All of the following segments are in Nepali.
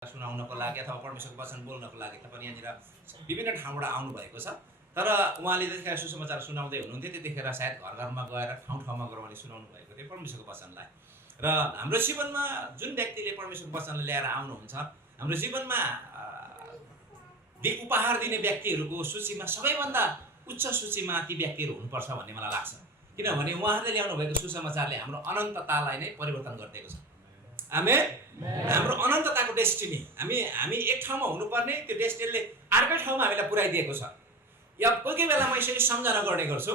सुनाउनको लागि अथवा परमेश्वरको वचन बोल्नको लागि तपाईँ यहाँनिर विभिन्न ठाउँबाट आउनुभएको छ। तर उहाँले त्यतिखेर सुसमाचार सुनाउँदै हुनुहुन्थ्यो, त्यतिखेर सायद घर घरमा गएर ठाउँ ठाउँमा गएर उहाँले सुनाउनु भएको थियो परमेश्वरको वचनलाई। र हाम्रो जीवनमा जुन व्यक्तिले परमेश्वरको वचनलाई ल्याएर आउनुहुन्छ, हाम्रो जीवनमा उपहार दिने व्यक्तिहरूको सूचीमा सबैभन्दा उच्च सूचीमा ती व्यक्तिहरू हुनुपर्छ भन्ने मलाई लाग्छ। किनभने उहाँहरूले ल्याउनु भएको सुसमाचारले हाम्रो अनन्ततालाई नै परिवर्तन गरिदिएको छ। आमेन। हाम्रो अनन्तताको डेस्टिनी हामी एक ठाउँमा हुनुपर्ने त्यो डेस्टिनीले अर्कै ठाउँमा हामीलाई पुर्याइदिएको छ। या कोही बेला म यसरी सम्झना गर्ने गर्छु,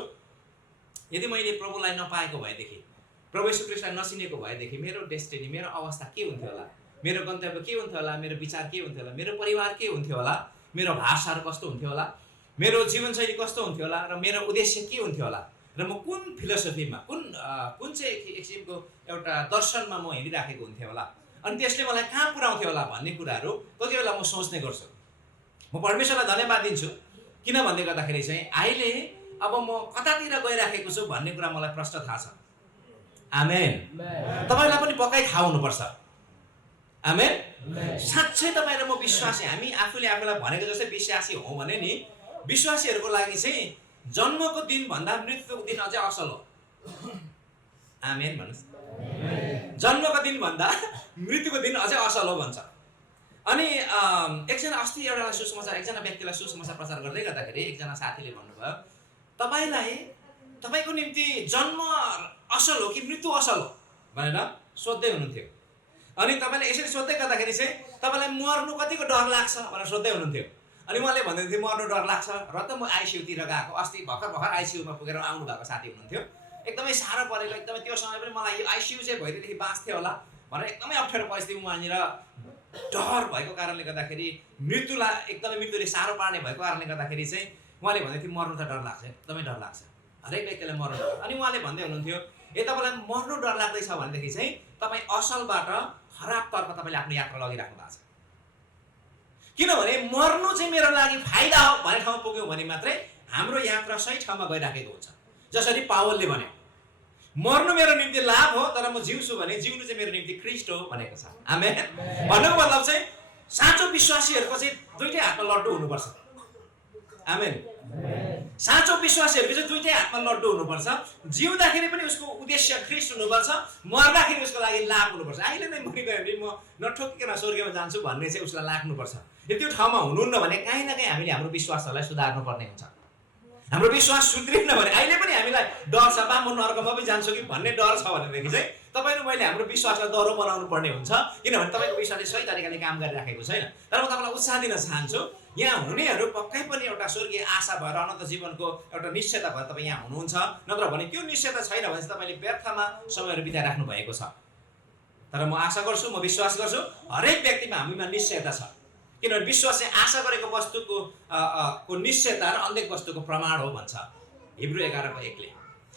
यदि मैले प्रभुलाई नपाएको भएदेखि, प्रभु येशू ख्रीष्टलाई नचिनेको भएदेखि मेरो डेस्टिनी, मेरो अवस्था के हुन्थ्यो होला, मेरो गन्तव्य के हुन्थ्यो होला, मेरो विचार के हुन्थ्यो होला, मेरो परिवार के हुन्थ्यो होला, मेरो भाषाहरू कस्तो हुन्थ्यो होला, मेरो जीवनशैली कस्तो हुन्थ्यो होला, र मेरो उद्देश्य के हुन्थ्यो होला, र म कुन फिलोसफीमा कुन चाहिँ किसिमको एउटा दर्शनमा म हिँडिराखेको हुन्थ्यो होला, अनि त्यसले मलाई कहाँ पुर्याउँथ्यो होला भन्ने कुराहरू कोही बेला म सोच्ने गर्छु। म परमेश्वरलाई धन्यवाद दिन्छु, किन भन्दै गर्दाखेरि चाहिँ अहिले अब म कतातिर गइराखेको छु भन्ने कुरा मलाई प्रश्न थाहा छ। आमेन। तपाईँलाई पनि पक्कै थाहा हुनुपर्छ। आमेन। साँच्चै तपाईँ र म विश्वासी, हामी आफूले आफूलाई भनेको जस्तै विश्वासी हौँ भने नि, विश्वासीहरूको लागि चाहिँ जन्मको दिन भन्दा मृत्युको दिन अझै असल हो। आमेन भन्नुहोस्। जन्मको दिन भन्दा मृत्युको दिन अझै असल हो भन्छ। अनि एकजना अस्ति एउटा सुसमाचार, एकजना व्यक्तिलाई सुसमाचार प्रचार गर्दै गर्दाखेरि एकजना साथीले भन्नुभयो, तपाईँको निम्ति जन्म असल हो कि मृत्यु असल हो भनेर सोध्दै हुनुहुन्थ्यो। अनि तपाईँले यसरी सोध्दै गर्दाखेरि चाहिँ तपाईँलाई मर्नु कतिको डर लाग्छ भनेर सोध्दै हुनुहुन्थ्यो। अनि उहाँले भन्नुहुन्थ्यो मर्नु डर लाग्छ, र त म आइसियुतिर गएको, अस्ति भर्खर आइसियुमा पुगेर आउनु भएको साथी हुनुहुन्थ्यो। एकदमै साह्रो परेको, एकदमै त्यो समय पनि मलाई यो आइसियु चाहिँ भइदिएदेखि बाँच्थ्यो होला भनेर एकदमै अप्ठ्यारो परिस्थिति उहाँनिर डर भएको कारणले गर्दाखेरि, मृत्युले साह्रो पार्ने भएको कारणले गर्दाखेरि चाहिँ उहाँले भन्दै थियो मर्नु त डर लाग्छ, एकदमै डर लाग्छ, हरेक व्यक्तिलाई मर्नु डर। अनि उहाँले भन्दै हुनुहुन्थ्यो, तपाईँलाई मर्नु डर लाग्दैछ भनेदेखि चाहिँ तपाईँ असलबाट खराबतर्फ तपाईँले आफ्नो यात्रा लगिराख्नु भएको छ। किनभने मर्नु चाहिँ मेरो लागि फाइदा हो भन्ने ठाउँमा पुग्यौँ भने मात्रै हाम्रो यात्रा सही ठाउँमा गइराखेको हुन्छ। जसरी पावलले भन्यो, मर्नु मेरो निम्ति लाभ हो, तर म जिउँछु भने जिउनु चाहिँ मेरो निम्ति ख्रीष्ट हो भनेको छ। आमेन। भन्नुको मतलब चाहिँ साँचो विश्वासीहरूको चाहिँ दुईटै हातमा लड्डु हुनुपर्छ। आमेन। साँचो विश्वासीहरूको चाहिँ दुईटै हातमा लड्डु हुनुपर्छ। जिउँदाखेरि पनि उसको उद्देश्य ख्रीष्ट हुनुपर्छ, मर्दाखेरि उसको लागि लाभ हुनुपर्छ। अहिले नै मरिगयो भने म नठोकिकन स्वर्गमा जान्छु भन्ने चाहिँ उसलाई लाग्नुपर्छ। यदि त्यो ठाउँमा हुनुहुन्न भने काहीँ न काहीँ हामीले हाम्रो विश्वासहरूलाई सुधार्नु पर्ने हुन्छ। हाम्रो विश्वास सुध्रिन्न भने अहिले पनि हामीलाई डर छ, बा म नर्कमा पनि जान्छु कि भन्ने डर छ भनेदेखि चाहिँ तपाईँ र मैले हाम्रो विश्वासलाई दह्रो बनाउनु पर्ने हुन्छ। किनभने तपाईँको विश्वासले सही तरिकाले काम गरिराखेको छैन। तर म तपाईँलाई उत्साह दिन चाहन्छु, यहाँ हुनेहरू पक्कै पनि एउटा स्वर्गीय आशा भएर, अनन्त जीवनको एउटा निश्चयता भएर तपाईँ यहाँ हुनुहुन्छ। नत्र भने त्यो निश्चयता छैन भने चाहिँ तपाईँले व्यर्थमा समयहरू बिताइराख्नु भएको छ। तर म आशा गर्छु, म विश्वास गर्छु हरेक व्यक्तिमा हामीमा निश्चयता छ। किनभने विश्वास चाहिँ आशा गरेको वस्तुको निश्चयता र अन्तिम वस्तुको प्रमाण हो भन्छ हिब्रू 11:1ले।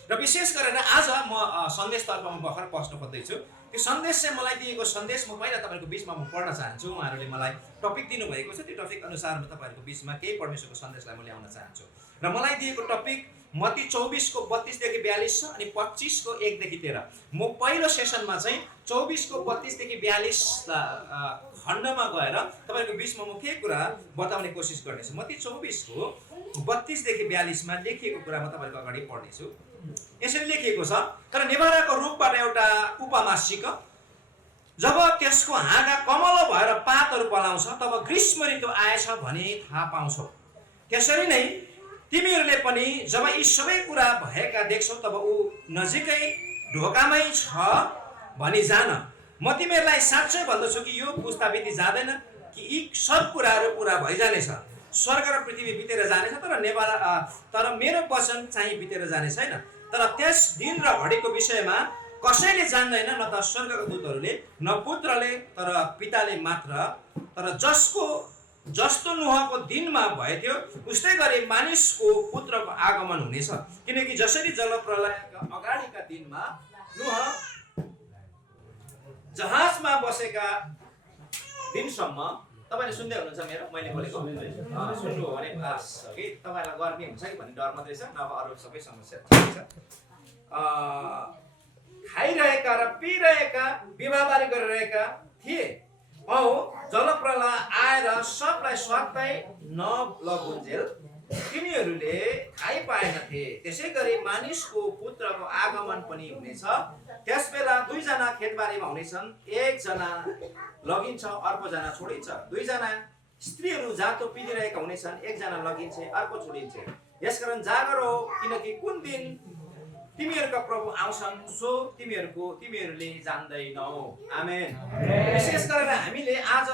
र विशेष गरेर आज म सन्देशतर्फ म भर्खर पस्न खोज्दैछु। त्यो सन्देश चाहिँ मलाई दिएको सन्देश म पहिला तपाईँहरूको बिचमा म पढ्न चाहन्छु। उहाँहरूले मलाई टपिक दिनुभएको छ, त्यो टपिक अनुसार म तपाईँहरूको बिचमा केही परमेश्वरको सन्देशलाई म ल्याउन चाहन्छु। र मलाई दिएको टपिक मत्ती 24:32-42 छ, अनि 25:1-13। म पहिलो सेसनमा चाहिँ 24:32-42 खण्डमा गएर तपाईँको बिचमा म केही कुरा बताउने कोसिस गर्नेछु। मत्ती 24:32-42 लेखिएको कुरा म तपाईँको अगाडि पढ्नेछु। यसरी लेखिएको छ, तर नेभाराको रुखबाट एउटा उपमा सिक, जब त्यसको हाँगा कमलो भएर पातहरू पलाउँछ तब ग्रीष्म ऋतु आएछ भनी थाहा पाउँछौ। त्यसरी नै तिमीहरूले पनि जब यी सबै कुरा भएका देख्छौ तब ऊ नजिकै ढोकामै छ भनी जान। म तिमीहरूलाई साँच्चै भन्दछु कि यो पुस्ता बिति जाँदैन कि यी सब कुराहरू पुरा भइजानेछ। स्वर्ग र पृथ्वी बितेर जानेछ, तर मेरो वचन चाहिँ बितेर जाने छैन। तर त्यस दिन र घडीको विषयमा कसैले जान्दैन, न त स्वर्गका दूतहरूले, न पुत्रले, तर पिताले मात्र। तर जस्तो नोहको दिनमा भएथ्यो उस्तै गरी मानिसको पुत्रको आगमन हुनेछ। किनकि जसरी जलप्रलयका अगाडिका दिनमा नोह जहाजमा बसेका दिनसम्म, तपाईँले सुन्दै हुनुहुन्छ मेरो, मैले बोलेको सुन्नु हो भने पास छ कि तपाईँलाई गर्मी हुन्छ कि भन्ने डर मात्रै छ, नभए अरू सबै समस्या ठिक छ। खाइरहेका र पिइरहेका, विवाहबारी गरिरहेका थिए, औ जलप्रलय आएर सबलाई स्वात्तै नलगुन्जेल तिनीहरूले थाहै पाएनथे। त्यसै गरी मानिसको पुत्रको आगमन पनि हुनेछ। त्यसबेला दुईजना खेतबारीमा हुनेछन्, एकजना लगिन्छ अर्कोजना छोडिन्छ। दुईजना स्त्रीहरू जातो पिँधिरहेका हुनेछन्, एकजना लगिन्छ अर्को छोडिन्छ। यसकारण जागर हो, किनकि कुन दिन तिमीहरूका प्रभु आउँछन् सो तिमीहरूले जान्दैनौ। आमेन। विशेष गरेर हामीले आज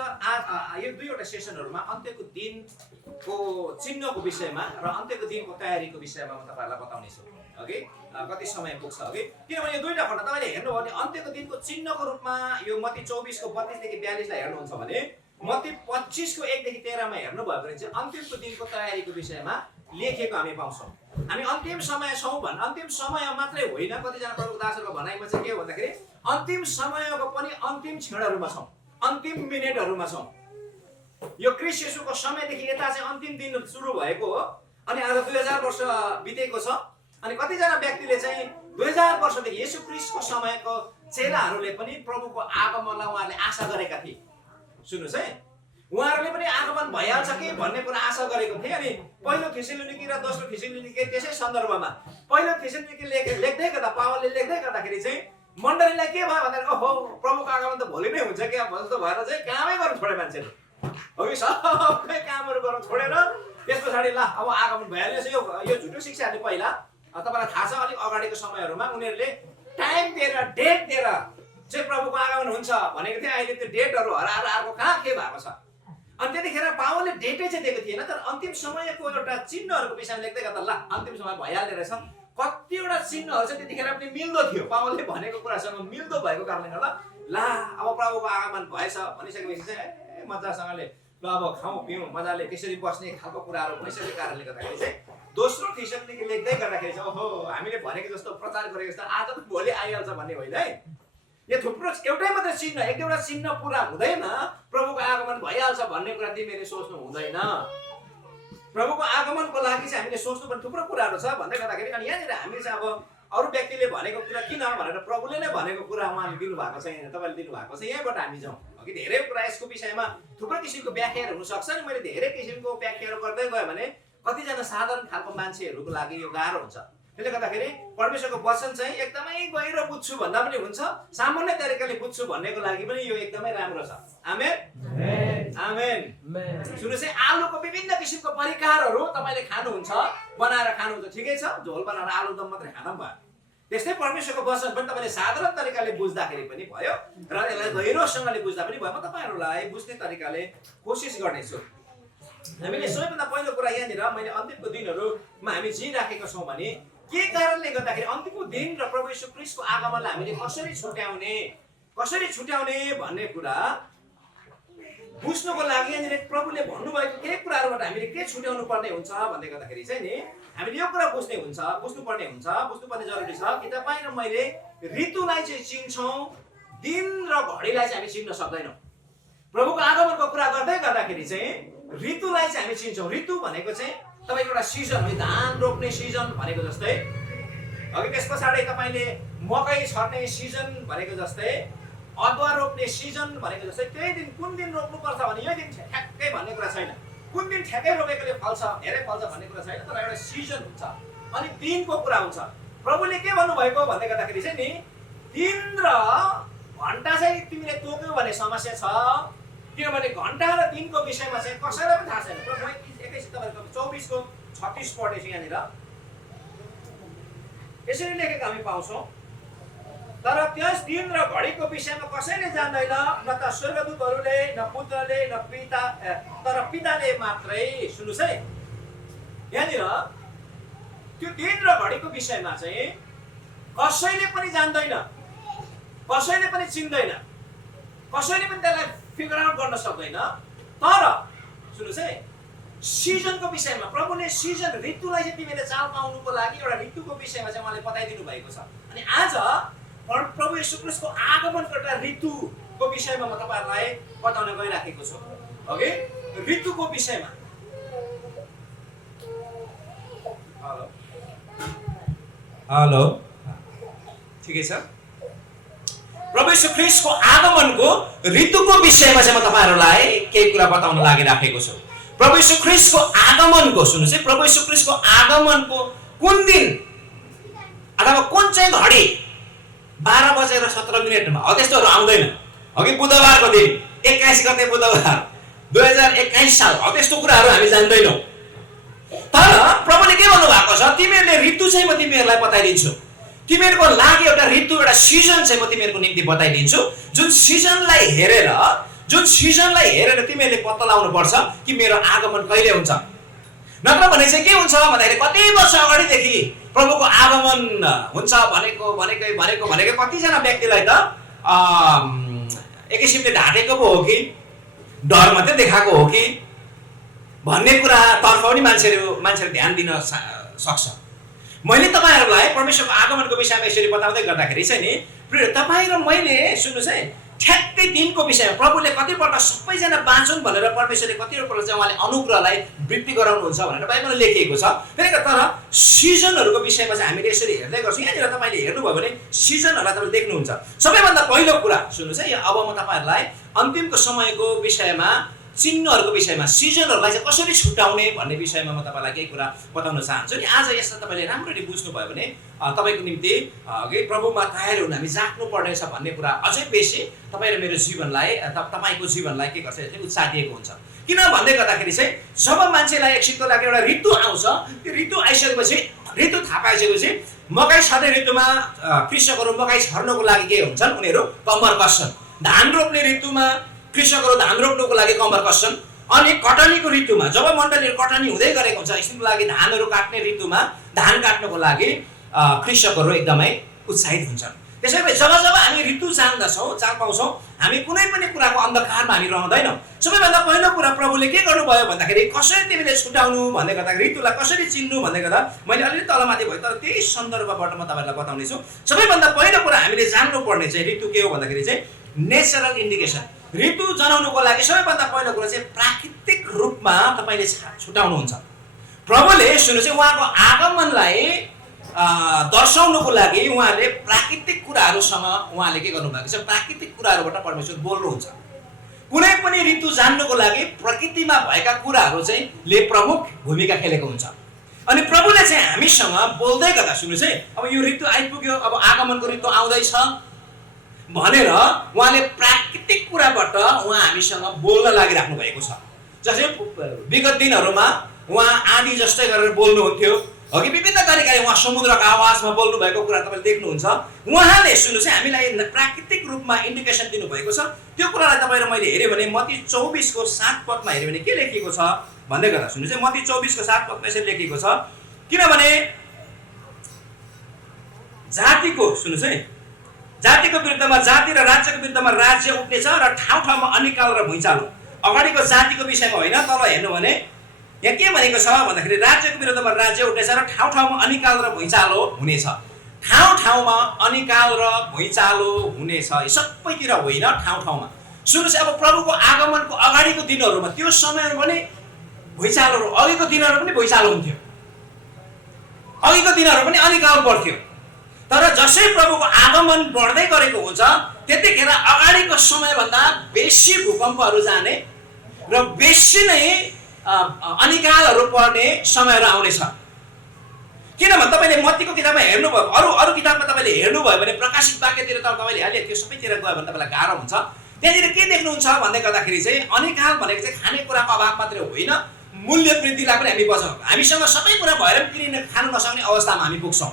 यो दुईवटा सेसनहरूमा अन्त्यको दिनको चिन्हको विषयमा र अन्त्यको दिनको तयारीको विषयमा म तपाईँहरूलाई बताउनेछु। ओके, कति समय पुग्छ। ओके, किनभने यो दुईटा खण्ड तपाईँले हेर्नुभयो भने अन्त्यको दिनको चिन्हको रूपमा यो मत्ती 24 को 32 देखि 42 लाई हेर्नुहुन्छ भने मत्ती 25 को 1 देखि 13 मा हेर्नुभयो भने चाहिँ अन्तिमको दिनको तयारीको विषयमा लेखेको हामी पाउँछौँ। हामी अन्तिम समय छौँ भन्न, अन्तिम समय मात्रै होइन, कतिजना प्रभुको दासहरूको भनाइमा चाहिँ के हो भन्दाखेरि अन्तिम समयको पनि अन्तिम क्षणहरूमा छौँ, अन्तिम मिनेटहरूमा छौँ। यो क्रिस्ट येशूको समयदेखि यता चाहिँ अन्तिम दिन सुरु भएको हो। अनि आज 2000 वर्ष बितेको छ। अनि कतिजना व्यक्तिले चाहिँ 2000 वर्षदेखि येशू क्रिस्टको समयको चेलाहरूले पनि प्रभुको आगमनलाई उहाँहरूले आशा गरेका थिए। सुन्नुहोस् है, उहाँहरूले पनि आगमन भइहाल्छ कि भन्ने कुरा आशा गरेको थिए। अनि पहिलो थेसलोनिकी र दोस्रो थेसलोनिकी त्यसै सन्दर्भमा पहिलो थेसलोनिकी लेख्दै गर्दा पावलले लेख्दै गर्दाखेरि चाहिँ मण्डलीलाई के भयो भन्दाखेरि ओहो प्रभुको आगमन त भोलि नै हुन्छ क्या जस्तो भएर चाहिँ कामै गर्नु छोडे मान्छेले। हो कि सबै कामहरू गर्नु छोडेर त्यस पछाडि ल अब आगमन भइहाल्छ। यो झुटो शिक्षाहरूले पहिला तपाईँलाई थाहा छ अलिक अगाडिको समयहरूमा उनीहरूले टाइम दिएर डेट दिएर चाहिँ प्रभुको आगमन हुन्छ भनेको थिए। अहिले त्यो डेटहरू हराएर अर्को कहाँ के भएको छ। अनि त्यतिखेर पावलले डेटै चाहिँ दिएको थिएन, तर अन्तिम समयको एउटा चिन्हहरूको विषयमा लेख्दै गर्दा ल अन्तिम समय भइहाल्ने रहेछ। कतिवटा चिन्हहरू चाहिँ त्यतिखेर पनि मिल्दो थियो, पावलले भनेको कुरासँग मिल्दो भएको कारणले गर्दा ला अब प्रभुको आगमन भएछ भनिसकेपछि चाहिँ मजासँगले ल अब खाउँ पिउँ मजाले त्यसरी बस्ने खालको कुराहरू भइसकेको कारणले गर्दाखेरि चाहिँ दोस्रो थेसलोनिकी लेख्दै गर्दाखेरि चाहिँ ओहो हामीले भनेको जस्तो प्रचार गरेको जस्तो आज त भोलि आइहाल्छ भन्ने होइन है। यो थुप्रो एउटै मात्रै चिन्ह, एक दुईवटा चिन्ह पुरा हुँदैन प्रभुको आगमन भइहाल्छ भन्ने कुरा तिमीले सोच्नु हुँदैन। प्रभुको आगमनको लागि चाहिँ हामीले सोच्नु पनि थुप्रो कुराहरू छ भन्दै गर्दाखेरि अनि यहाँनिर हामीले चाहिँ अब अरू व्यक्तिले भनेको कुरा किन भनेर प्रभुले नै भनेको कुरा उहाँले दिनुभएको छ, तपाईँले दिनुभएको छ, यहीँबाट हामी जाउँ। अघि धेरै कुरा यसको विषयमा थुप्रो किसिमको व्याख्याहरू हुनसक्छ नि। मैले धेरै किसिमको व्याख्याहरू गर्दै गएँ भने कतिजना साधारण खालको मान्छेहरूको लागि यो गाह्रो हुन्छ। त्यसले गर्दाखेरि परमेश्वरको वचन चाहिँ एकदमै गहिरो बुझ्छु भन्दा पनि हुन्छ, सामान्य तरिकाले बुझ्छु भन्नेको लागि पनि यो एकदमै राम्रो छ। आमेन आमेन। सुन्नुहोस् है, आलुको विभिन्न किसिमको परिकारहरू तपाईँले खानुहुन्छ, बनाएर खानुहुन्छ, ठिकै छ, झोल बनाएर आलुदम मात्रै खान पनि भयो। त्यस्तै परमेश्वरको वचन पनि तपाईँले साधारण तरिकाले बुझ्दाखेरि पनि भयो र यसलाई गहिरोसँगले बुझ्दा पनि भयो। म तपाईँहरूलाई बुझ्ने तरिकाले कोसिस गर्नेछु। हामीले सबैभन्दा पहिलो कुरा यहाँनिर मैले अन्तिमको दिनहरूमा हामी जिराखेका छौँ भने के कारणले गर्दाखेरि अन्तिमको दिन र प्रभु येशू क्रिस्टको आगमनलाई हामीले कसरी छुट्याउने भन्ने कुरा बुझ्नुको लागि यहाँनिर प्रभुले भन्नुभएको केही कुराहरूबाट हामीले के छुट्याउनु पर्ने हुन्छ भन्दै गर्दाखेरि चाहिँ नि हामीले यो कुरा बुझ्नुपर्ने जरुरी छ कि तपाईँ र मैले ऋतुलाई चाहिँ चिन्छौँ, दिन र घडीलाई चाहिँ हामी चिन्न सक्दैनौँ। प्रभुको आगमनको कुरा गर्दै गर्दाखेरि चाहिँ ऋतुलाई चाहिँ हामी चिन्छौँ। ऋतु भनेको चाहिँ तपाईँको एउटा सिजन हो, धान रोप्ने सिजन भनेको जस्तै, अघि त्यस पछाडि तपाईँले मकै छर्ने सिजन भनेको जस्तै, अदुवा रोप्ने सिजन भनेको जस्तै, त्यही दिन कुन दिन रोप्नुपर्छ भने यो दिन ठ्याक्कै भन्ने कुरा छैन। कुन दिन ठ्याक्कै रोपेकोले फल्छ धेरै फल्छ भन्ने कुरा छैन, तर एउटा सिजन हुन्छ। अनि दिनको कुरा हुन्छ। प्रभुले के भन्नुभएको भन्दै गर्दाखेरि चाहिँ नि दिन र घन्टा चाहिँ तिमीले तोक्यौ भने समस्या छ, किनभने घन्टा र दिनको विषयमा चाहिँ कसैलाई पनि थाहा छैन। म एकैछिन तपाईँको 24 को 36 पढ्दैछु। यहाँनिर यसरी लेखेको हामी पाउँछौँ, तर त्यस दिन र घडीको विषयमा कसैले जान्दैन, न त स्वर्गदूतहरूले, न पुत्रले, न पिता, तर पिताले मात्रै। सुन्नुहोस् है, यहाँनिर त्यो दिन र घडीको विषयमा चाहिँ कसैले पनि जान्दैन, कसैले पनि चिन्दैन, कसैले पनि त्यसलाई फिगर आउट गर्न सक्दैन। तर सुन्नुहोस् है, सिजनको विषयमा प्रभुले सिजन ऋतुलाई चाहिँ तिमीले चाल पाउनुको लागि एउटा ऋतुको विषयमा चाहिँ उहाँले बताइदिनु भएको छ। अनि आज प्रभु येशू क्रिस्टको आगमनको एउटा ऋतुको विषयमा म तपाईँहरूलाई बताउन गइराखेको छु। ओके, ऋतुको विषयमा। हेलो, ठिकै छ। प्रभु यीशु ख्रीष्टको आगमनको ऋतुको विषयमा चाहिँ म तपाईहरुलाई केही कुरा बताउन लागिराखेको छु। प्रभु यीशु ख्रीष्टको आगमनको सुन्नुस् है, प्रभु यीशु ख्रीष्टको आगमनको कुन दिन अथवा कुन चाहिँ घडी 12:17 हो त्यस्तोहरु आउँदैन। अघि बुधबारको दिन 21 गते बुधबार 2021 साल हो त्यस्तो कुराहरु हामी जान्दैनौं। तर प्रभुले के भन्नु भएको छ, तिमीहरुले ऋतु चाहिँ म तिमीहरुलाई बताइदिन्छु। तिमीहरुको लागि एउटा ऋतु, एउटा सिजन चाहिँ म तिमीहरुको निम्ति बताइदिन्छु। जुन सिजनलाई हेरेर तिमीहरुले पत्ता लगाउनु पर्छ कि मेरो आगमन कहिले हुन्छ। नत्र भने चाहिँ के हुन्छ भन्दाखेरि कति वर्ष अगाडिदेखि प्रभुको आगमन हुन्छ भनेको कतिजना व्यक्तिलाई त एक किसिमले ढाटेको पो हो कि डर मात्रै देखाएको हो कि भन्ने कुरा तर्फ पनि मान्छेले ध्यान दिन सक्छ। मैले तपाईहरुलाई परमेश्वरको आगमनको विषयमा यसरी बताउँदै गर्दाखेरि चाहिँ नि तपाई र मैले सुन्नुस् है, ठ्याक्कै दिनको विषयमा प्रभुले कतिपल्ट सबैजना बाँचुन् भनेर परमेश्वरले कतिपल्ट चाहिँ उहाँले अनुग्रहलाई वृद्धि गराउनुहुन्छ भनेर बाइबलमा लेखिएको छ। तर सिजनहरुको विषयमा चाहिँ हामीले यसरी हेर्दै गर्छौं। यहाँनिर तपाईले हेर्नुभयो भने सिजनहरुलाई तपाईले देख्नुहुन्छ। सबैभन्दा पहिलो कुरा सुन्नुस् है, अब म तपाईहरुलाई अन्तिमको समयको विषयमा, चिन्हहरुको विषयमा, सिजनहरुलाई चाहिँ कसरी छुटाउने भन्ने विषयमा म तपाईलाई केही कुरा बताउन चाहन्छु। नि आज यसलाई तपाईले राम्ररी बुझ्नुभयो भने तपाईको निम्ति प्रभुमा तयार हुन हामी जाग्नु पर्नेछ भन्ने कुरा अझै बेसी तपाई र मेरो जीवनलाई, तपाईको जीवनलाई के गर्छ यसले उत्साह दिएको हुन्छ। किन भन्दै गर्दाखेरि चाहिँ जब मान्छेलाई एकछिनको लागि एउटा ऋतु आउँछ, त्यो ऋतु आइसकेपछि, ऋतु थाहा पाइसकेपछि मकै छर्ने ऋतुमा कृषकहरु मकै छर्नको लागि के हुन्छन्, उनीहरु कम्मर कस्छन्। धान रोप्ने ऋतुमा कृषकहरु धान रोप्नुको लागि कम्मर कस्छन्। अनि कटनीको ऋतुमा जब मण्डलीहरु कटनी हुँदै गरेको हुन्छ, यसको लागि धानहरु काट्ने ऋतुमा धान काट्नको लागि कृषकहरु एकदमै उत्साहित हुन्छन्। त्यसैले जब हामी ऋतु जान्दछौं, चाल पाउँछौं, हामी कुनै पनि कुराको अन्धकारमा हामी रहँदैनौं। सबैभन्दा पहिलो कुरा प्रभुले के गर्नुभयो भन्दाखेरि कसरी तिमीले छुटाउनु भन्दै गर्दा, ऋतुलाई कसरी चिन्नु भन्दै गर्दा मैले अलिअलि तलमाथि भयो, तर त्यही सन्दर्भबाट म तपाईहरुलाई बताउने छु। सबैभन्दा पहिलो कुरा हामीले जान्नु पर्ने चाहिँ ऋतु के हो भन्दाखेरि चाहिँ नेचरल इन्डिकेसन। ऋतु जनाउनुको लागि सबैभन्दा पहिलो कुरा चाहिँ प्राकृतिक रूपमा तपाईले छुटाउनुहुन्छ। प्रभुले सुन्नुस् है, उहाँको आगमनलाई दर्शाउनको लागि उहाँले प्राकृतिक कुराहरुसँग उहाँले के गर्नुभएको छ, प्राकृतिक कुराहरुबाट परमेश्वर बोल्नुहुन्छ। कुनै पनि ऋतु जान्नुको लागि प्रकृतिमा भएका कुराहरु चाहिँ ले प्रमुख भूमिका खेलेको हुन्छ। अनि प्रभुले चाहिँ हामीसँग बोल्दै गर्दा सुन्नुस् है, अब यो ऋतु आइपुग्यो, अब आगमनको ऋतु आउँदैछ भनेर उहाँले प्राकृतिक कुराबाट उहाँ हामीसँग बोल्न लागिराख्नु भएको छ। जस्तै विगत दिनहरुमा उहाँ आँधी जस्तै गरेर बोल्नुहुन्थ्यो, अघि विभिन्न तरिकाले उहाँ समुद्रको आवाजमा बोल्नु भएको कुरा तपाईले देख्नुहुन्छ। उहाँले सुन्नुस् है, हामीलाई प्राकृतिक रूपमा इन्डिकेसन दिनु भएको छ। त्यो कुरालाई तपाई र मैले हेर्यो भने मत्ती 24 को 7 पदमा हेर्यो भने के लेखिएको छ भन्दै गर्दा सुन्नुस् है, मत्ती 24 को 7 पदमा यसरी लेखिएको छ, किनभने जातिको सुन्नुस् है, जातिको विरुद्धमा जाति र राज्यको विरुद्धमा राज्य उठ्नेछ र ठाउँ-ठाउँमा अनिकाल र भुइँचालो। अगाडिको जातिको विषयमा होइन, तल हेर्नु भने यहाँ के भनेको छ भन्दाखेरि राज्यको विरुद्धमा राज्य उठ्नेछ र ठाउँ-ठाउँमा अनिकाल र भुइँचालो हुनेछ। ठाउँ-ठाउँमा अनिकाल र भुइँचालो हुनेछ, सबैतिर होइन, ठाउँ-ठाउँमा। सुन्नुस्, अब प्रभुको आगमनको अगाडिको दिनहरुमा त्यो समयहरु पनि भुइँचालोहरु, अघिको दिनहरु पनि भुइँचालो हुन्थ्यो, अघिको दिनहरु पनि अनिकाल बढ्थ्यो। तर जसै प्रभुको आगमन बढ्दै गरेको हुन्छ त्यतिखेर अगाडिको समयभन्दा बेसी भूकम्पहरु जाने र बेसी नै अनिकालहरु पर्ने समयहरु आउनेछ। किनभने तपाईले मत्तीको किताबमा हेर्नुभयो, अरु किताबमा तपाईले हेर्नुभयो भने प्रकाशित वाक्यतिर त तपाईले हाले त्यो सबैतिर गयो भने तपाईलाई गाह्रो हुन्छ। त्यहाँनिर के देख्नुहुन्छ भन्दै गर्दाखेरि चाहिँ अनिकाल भनेको चाहिँ खानेकुराको अभाव मात्रै होइन, मूल्य वृद्धिलाई पनि हामी बचाउँछौँ। हामीसँग सबै कुरा भएर पनि किन खान नसक्ने अवस्थामा हामी पुग्छौँ।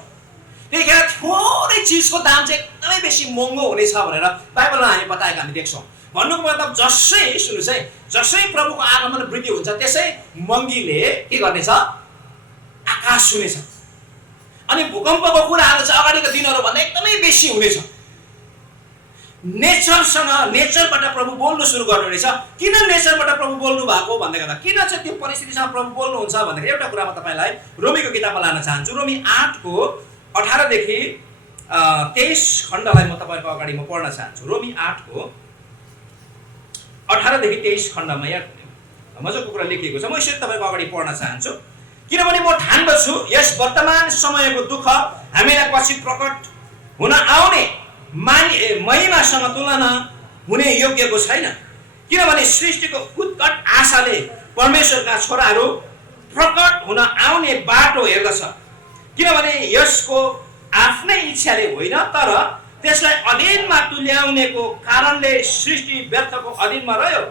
त्यतिखेर थोरै चिजको दाम चाहिँ एकदमै बेसी महँगो हुनेछ भनेर बाइबलमा हामी बताएको हामी देख्छौँ। भन्नुको मतलब जसै सुन्नुस् है, जसै प्रभुको आगमन वृद्धि हुन्छ त्यसै महँगीले के गर्नेछ, आकाश छुनेछ। अनि भूकम्पको कुराहरु चाहिँ अगाडिको दिनहरु भन्दा एकदमै बेसी हुनेछ। नेचरबाट प्रभु बोल्न सुरु गर्नुहुनेछ। किन नेचरबाट प्रभु बोल्नु भएको भन्दै गर्दा, किन चाहिँ त्यो परिस्थितिसँग प्रभु बोल्नुहुन्छ भन्दाखेरि एउटा कुरा म तपाईलाई रोमीको किताबमा लान चाहन्छु। रोमी 8 को 18 देखि 23 खण्डलाई म तपाईको अगाडि म पढ्न चाहन्छु। रोमी 8 को 18 देखि 23 खण्डमा यहाँ मजाको कुरा लेखिएको छ। म यसरी तपाईको अगाडि पढ्न चाहन्छु। किनभने म ठान्दछु यस वर्तमान समयको दुःख हामीलाई पछि प्रकट हुन आउने महिमासँग तुलना हुने योग्यको छैन। किनभने सृष्टिको उत्कट आशाले परमेश्वरका छोराहरू प्रकट हुन आउने बाटो हेर्दछ। किनभने यसको आफ्नै इच्छाले होइन, तर त्यसलाई अधीनमा तुल्याउनेको कारणले सृष्टि व्यर्थको अधीनमा रह्यो।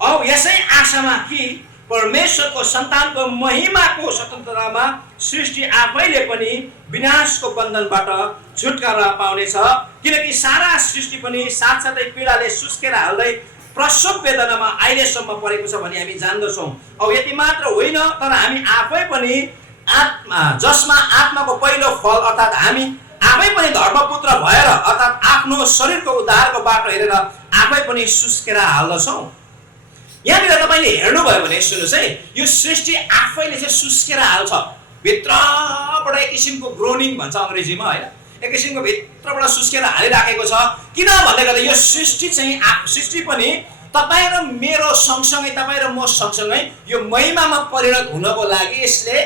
औ यसै आशामा कि परमेश्वरको सन्तानको महिमाको स्वतन्त्रतामा सृष्टि आफैले पनि विनाशको बन्धनबाट छुटकारा पाउनेछ। किनकि सारा सृष्टि पनि साथसाथै पीडाले सुस्केर हाल्दै प्रसव वेदनामा अहिलेसम्म परेको छ भनी हामी जान्दछौँ। औ यति मात्र होइन, तर हामी आफै पनि जसमा आत्माको पहिलो फल अर्थात् हामी आफै पनि धर्मपुत्र भएर अर्थात् आफ्नो शरीरको उद्धारको बाटो हेरेर आफै पनि सुस्केर हाल्दछौँ। यहाँनिर तपाईँले हेर्नुभयो भने सुन्नुहोस् है, यो सृष्टि आफैले चाहिँ सुस्केर हाल्छ। भित्रबाट एक किसिमको ग्रोनिङ भन्छ अङ्ग्रेजीमा, होइन, एक किसिमको भित्रबाट सुस्केर हालिराखेको छ। किन भन्दै गर्दा यो सृष्टि पनि तपाईँ र मेरो सँगसँगै, तपाईँ र म सँगसँगै यो महिमामा परिणत हुनको लागि यसले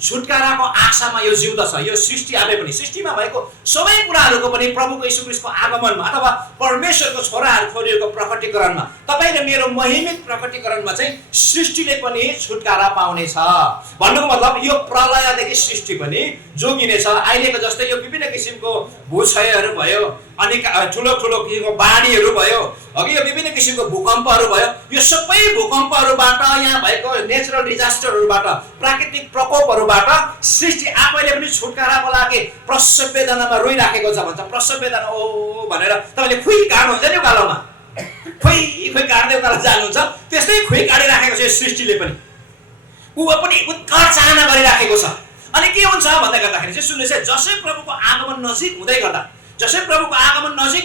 छुटकाराको आशामा यो जिउँदछ। यो सृष्टि आफै पनि सृष्टिमा भएको सबै कुराहरूको पनि प्रभुको यीशु ख्रीष्टको आगमनमा अथवा परमेश्वरको छोराहरूको प्रकटीकरणमा, तपाईँ र मेरो महिमित प्रकटीकरणमा चाहिँ सृष्टिले पनि छुटकारा पाउनेछ। भन्नुको मतलब यो प्रलयदेखि सृष्टि पनि जोगिनेछ। अहिलेको जस्तै यो विभिन्न किसिमको भूक्षयहरू भयो, अनि ठुलो ठुलो किसिमको बाढीहरू भयो, अघि यो विभिन्न किसिमको भूकम्पहरू भयो, यो सबै भूकम्पहरूबाट, यहाँ भएको नेचुरल डिजास्टरहरूबाट, प्राकृतिक प्रकोपहरूबाट सृष्टि आफैले पनि छुटकाराको लागि प्रसव वेदनामा रोइराखेको छ भन्छ। प्रसव वेदना ओ भनेर तपाईँले खुइ काट्नुहुन्छ नि उकालोमा, खुइ काट्दै उकालो जानुहुन्छ, त्यस्तै खुइ काटिराखेको छ यो सृष्टिले पनि। ऊ पनि उत्कट चाहना गरिराखेको छ। अनि के हुन्छ भन्दै गर्दाखेरि चाहिँ सुन्नुहोस् है, जसै प्रभुको आगमन नजिक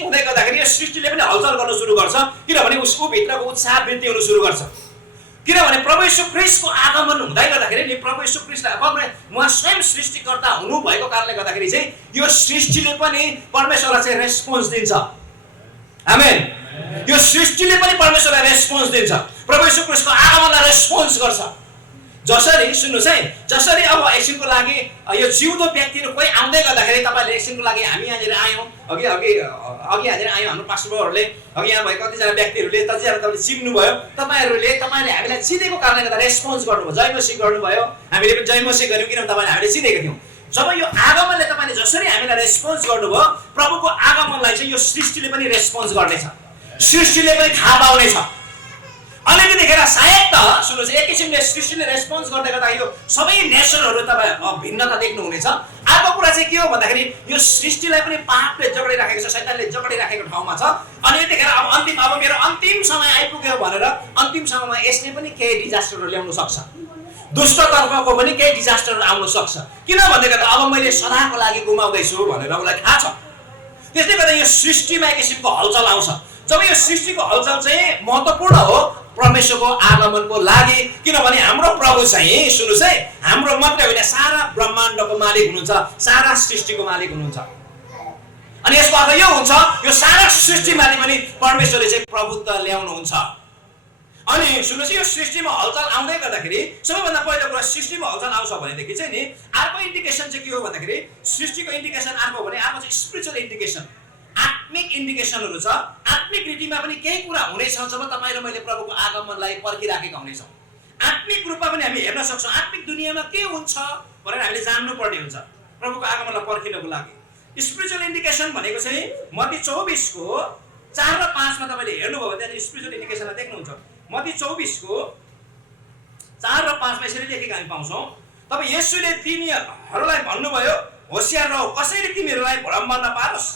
हुँदै गर्दाखेरि यो सृष्टिले पनि हलचल गर्न सुरु गर्छ। किनभने उसको भित्रको उत्साह वृद्धि हुन सुरु गर्छ। किनभने प्रभु यीशु ख्रीष्टको आगमन हुँदै गर्दाखेरि नि प्रभु यीशु ख्रीष्टलाई उहाँ स्वयं सृष्टिकर्ता हुनु भएको कारणले गर्दाखेरि चाहिँ यो सृष्टिले पनि परमेश्वरलाई चाहिँ रेस्पोन्स दिन्छ। आमेन। यो सृष्टिले पनि परमेश्वरलाई रेस्पोन्स दिन्छ, प्रभु यीशु ख्रीष्टको आगमनलाई रेस्पोन्स गर्छ। जसरी सुन्नुहोस् है, जसरी अब एकछिनको लागि यो जिउँदो व्यक्तिहरू कोही आउँदै गर्दाखेरि तपाईँले एकछिनको लागि हामी यहाँनिर आयौँ, अघि यहाँनिर आयौँ, हाम्रो पास्टरहरूले अघि यहाँ भएको कतिजना व्यक्तिहरूले कतिजना तपाईँले चिन्नुभयो, तपाईँहरूले हामीलाई चिनेको कारणले गर्दा रेस्पोन्स गर्नुभयो, जय मसीह गर्नुभयो। हामीले पनि जय मसीह गऱ्यौँ, किनभने तपाईँले हामीले चिनेको थियौँ। जब यो आगमनले तपाईँले जसरी हामीलाई रेस्पोन्स गर्नुभयो, प्रभुको आगमनलाई चाहिँ यो सृष्टिले पनि रेस्पोन्स गर्नेछ, सृष्टिले पनि थाहा पाउनेछ। अनि त्यतिखेर सायद त सुन्नुहोस्, एक किसिमले सृष्टिले रेस्पोन्स गर्दै गर्दा यो सबै नेसनहरू तपाईँ भिन्नता देख्नुहुनेछ। अर्को कुरा चाहिँ के हो भन्दाखेरि यो सृष्टिलाई पनि पापले जगडिराखेको छ, शैतानले जगडिराखेको ठाउँमा छ। अनि यतिखेर अब मेरो अन्तिम समय आइपुग्यो भनेर अन्तिम समयमा यसले पनि केही डिजास्टरहरू ल्याउन सक्छ, दुष्टतर्फको पनि केही डिजास्टरहरू आउन सक्छ। किन भन्दै गर्दा अब मैले सदाको लागि गुमाउँदैछु भनेर उसलाई थाहा छ। त्यसले गर्दा यो सृष्टिमा एक किसिमको हलचल आउँछ। जब यो सृष्टिको हलचल चाहिँ महत्त्वपूर्ण हो परमेश्वरको आगमनको लागि, किनभने हाम्रो प्रभु चाहिँ सुन्नुहोस् है, हाम्रो मात्रै होइन, सारा ब्रह्माण्डको मालिक हुनुहुन्छ, सारा सृष्टिको मालिक हुनुहुन्छ। अनि यसको अर्थ यो हुन्छ, यो सारा सृष्टिमाथि पनि परमेश्वरले चाहिँ प्रभुत्व ल्याउनुहुन्छ। अनि सुन्नुहोस्, यो सृष्टिमा हलचल आउँदै गर्दाखेरि सबैभन्दा पहिलो कुरा सृष्टिमा हलचल आउँछ भनेदेखि चाहिँ नि अर्को इन्डिकेसन चाहिँ के हो भन्दाखेरि, सृष्टिको इन्डिकेसन अर्को भने अर्को चाहिँ स्पिरिचुअल इन्डिकेसन, आत्मिक इन्डिकेसनहरू छ। आत्मिक रीतिमा पनि केही कुरा हुनेछ जब तपाईँ र मैले प्रभुको आगमनलाई पर्खिराखेका हुनेछौँ। आत्मिक रूपमा पनि हामी हेर्न सक्छौँ आत्मिक दुनियाँमा के हुन्छ भनेर हामीले जान्नुपर्ने हुन्छ प्रभुको आगमनलाई पर्खिनको लागि। स्पिरिचुअल इन्डिकेसन भनेको चाहिँ मत्ती 24 को 4 र 5 मा तपाईँले हेर्नुभयो भने त्यहाँ स्पिरिचुअल इन्डिकेसनलाई देख्नुहुन्छ। मत्ती 24 को 4 र 5 मा यसरी लेखेको हामी पाउँछौँ, तब येशूले तिनीहरूलाई भन्नुभयो, होशियार रह, कसैले तिमीहरूलाई भ्रममा नपारोस्,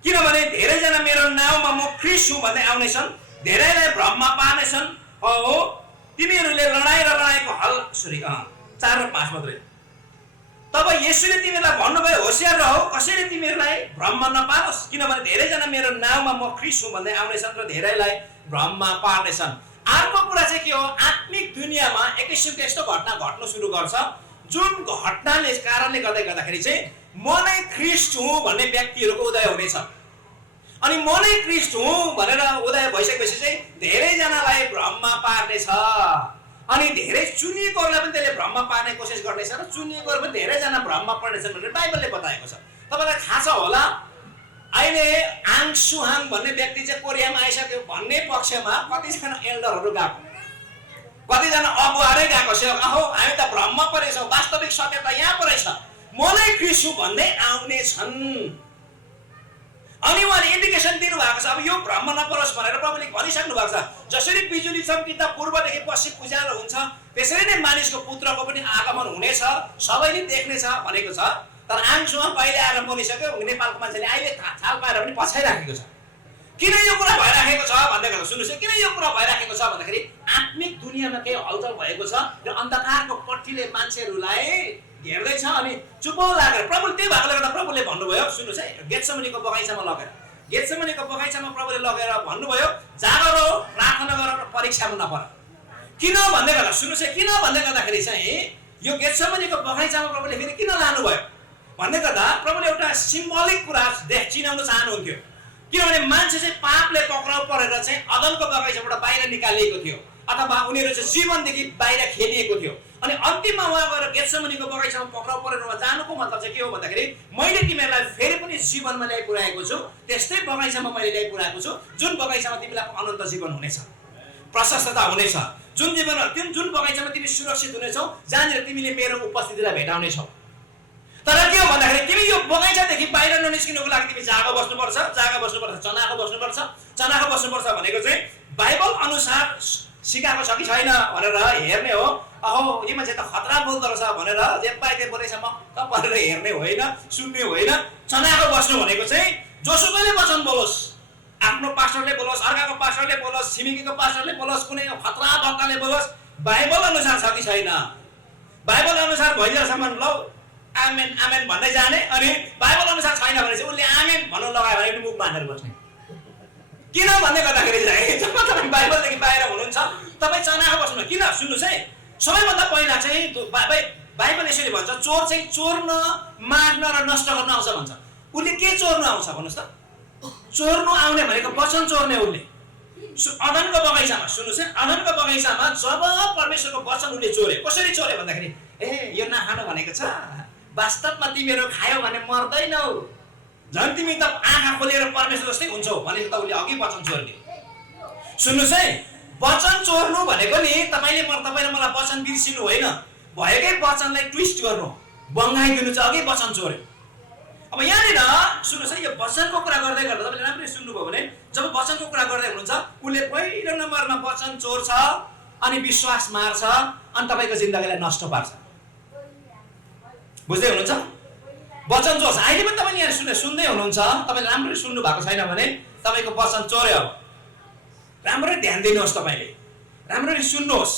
किनभने धेरैजना मेरो नाउँमा म ख्रीष्ट हुँ भन्दै आउनेछन्, धेरैलाई भ्रममा पार्नेछन्। हो, तिमीहरूले लडाई र लडाईको 4 र 5 मात्रै। तब येशूले तिमीहरूलाई भन्नुभयो, होशियार रह, कसैले तिमीहरूलाई भ्रममा नपारोस्, किनभने धेरैजना मेरो नाउँमा म ख्रीष्ट हुँ भन्दै आउनेछन् र धेरैलाई भ्रममा पार्नेछन्। अर्को कुरा चाहिँ के हो, आत्मिक दुनियाँमा एक किसिमको यस्तो घटना घट्न सुरु गर्छ जुन घटनाले कारणले गर्दाखेरि चाहिँ म नै ख्रीष्ट हुँ भन्ने व्यक्तिहरूको उदय हुनेछ। अनि म नै ख्रीष्ट हुँ भनेर उदय भइसकेपछि चाहिँ धेरैजनालाई भ्रममा पार्नेछ। अनि धेरै चुनिएकोहरूलाई पनि त्यसले भ्रममा पार्ने कोसिस गर्नेछ र चुनिएकोहरू पनि धेरैजना भ्रममा पर्नेछन् भनेर बाइबलले बताएको छ। तपाईँलाई थाहा छ होला अहिले आङ सुहाङ भन्ने व्यक्ति चाहिँ कोरियामा आइसक्यो भन्ने पक्षमा कतिजना एल्डरहरू गएको, कतिजना अगुवारै गएको छ। अहो हामी त भ्रममा परेछौँ, वास्तविक सत्यता यहाँ परेछ, मलाई ख्रिस्ट हुँ भन्दै आउने छन्। अनि उहाँले इन्डिकेसन दिनुभएको छ अब यो भ्रम नपरोस् भनेर प्रभुले भनिसक्नु भएको छ। जसरी बिजुली चम्किँदा पूर्वदेखि पश्चिम उज्यालो हुन्छ त्यसरी नै मानिसको पुत्रको पनि आगमन हुनेछ, सबैले देख्नेछ भनेको छ। तर आङसुहाङ कहिले आएर बोलिसक्यो, नेपालको मान्छेले अहिले थाल पाएर पनि पछाइराखेको छ। किन यो कुरा भइराखेको छ भन्दाखेरि सुन्नुहोस्, किन यो कुरा भइराखेको छ भन्दाखेरि आत्मिक दुनियाँमा केही हलचल भएको छ र अन्धकारको पट्टीले मान्छेहरूलाई घेर्दैछ। अनि चुपो लागेर प्रभुले त्यही भएकोले गर्दा प्रभुले भन्नुभयो, सुन्नुहोस् है, गेतसेमनीको बगैँचामा लगेर, गेतसेमनीको बगैँचामा प्रभुले लगेर भन्नुभयो जागर हो, प्रार्थना गर र परीक्षामा नपर। किन भन्दै गर्दा सुन्नुहोस् है, किन भन्दै गर्दाखेरि चाहिँ यो गेतसेमनीको बगैँचामा प्रभुले फेरि किन लानुभयो भन्दै गर्दा प्रभुले एउटा सिम्बोलिक कुरा चिनाउन चाहनुहुन्थ्यो। किनभने मान्छे चाहिँ पापले पक्राउ परेर चाहिँ अदनको बगैँचाबाट बाहिर निकालिएको थियो, अथवा उनीहरू चाहिँ जीवनदेखि बाहिर खेलिएको थियो। अनि अन्तिममा उहाँ गएर गेतसेमनीको बगैँचामा पक्राउ परेर उहाँ जानुको मतलब चाहिँ के हो भन्दाखेरि मैले तिमीहरूलाई फेरि पनि जीवनमा ल्याइ पुर्याएको छु, त्यस्तै बगैँचामा मैले ल्याइ पुर्याएको छु जुन बगैँचामा तिमीलाई अनन्त जीवन हुनेछ, प्रशस्तता हुनेछ, जुन बगैँचामा तिमी सुरक्षित हुनेछौ, जहाँनिर तिमीले मेरो उपस्थितिलाई भेटाउनेछौ। तर के हो भन्दाखेरि तिमी यो बगैँचादेखि बाहिर ननिस्किनुको लागि तिमी जागो बस्नुपर्छ, चनाखो बस्नुपर्छ भनेको चाहिँ बाइबल अनुसार सिकाएको छ कि छैन भनेर हेर्ने हो। अहो यो मान्छे त खतरा बोल्दो रहेछ भनेर जे पाए त्यो बोलेछ मक्क परेर हेर्ने होइन, सुन्ने होइन। चनाखो बस्नु भनेको चाहिँ जोसुकैले वचन बोलोस्, आफ्नो पास्टरले बोलोस्, अर्काको पास्टरले बोलोस्, छिमेकीको पास्टरले बोलोस्, कुनै खतरा वक्ताले बोलोस्, बाइबल अनुसार छ कि छैन, बाइबल अनुसार भइदिएसम्म लौ आमेन आमेन भन्दै जाने। अनि बाइबल अनुसार छैन भने चाहिँ उसले आमेन भन्नु लगायो भने पनि मुख बाँधेर बस्ने। किन भन्दै गर्दाखेरि चाहिँ जब तपाईँ बाइबलदेखि बाहिर हुनुहुन्छ तपाईँ चनाखो बस्नु। किन सुन्नुहोस् है, सबैभन्दा पहिला चाहिँ बाइबल यसरी भन्छ, चोर चाहिँ चोर्न, मार्न र नष्ट गर्न आउँछ भन्छ। उसले के चोर्न आउँछ भन्नुहोस् त? चोर्नु आउने भनेको वचन चोर्ने। उसले अदनको बगैँचामा, सुन्नुहोस् है, अदनको बगैँचामा जब परमेश्वरको वचन उसले चोरे, कसरी चोरे भन्दाखेरि ए यो नखानु भनेको छ, वास्तवमा तिमीहरू खायो भने मर्दैनौ, झन् तिमी त आँखा खोलेर परमेश्वर जस्तै हुन्छौ भनेको त उसले अघि वचन चोर्ने। सुन्नुहोस् है, वचन चोर्नु भनेको नि तपाईँले मलाई वचन बिर्सिनु होइन, भएकै वचनलाई ट्विस्ट गर्नु, बङ्गाइदिनु चाहिँ अघि वचन चोर्यो। अब यहाँनिर सुन्नुहोस् है, यो वचनको कुरा गर्दै गर्दा तपाईँले राम्ररी सुन्नुभयो भने जब वचनको कुरा गर्दै हुनुहुन्छ उसले पहिलो नम्बरमा वचन चोर्छ, अनि विश्वास मार्छ, अनि तपाईँको जिन्दगीलाई नष्ट पार्छ। बुझ्दै हुनुहुन्छ? वचन चोर्छ। अहिले पनि तपाईँले यहाँ सुन्दै हुनुहुन्छ, तपाईँले राम्ररी सुन्नु भएको छैन भने तपाईँको वचन चोर्यो। राम्ररी ध्यान दिनुहोस्, तपाईँले राम्ररी सुन्नुहोस्।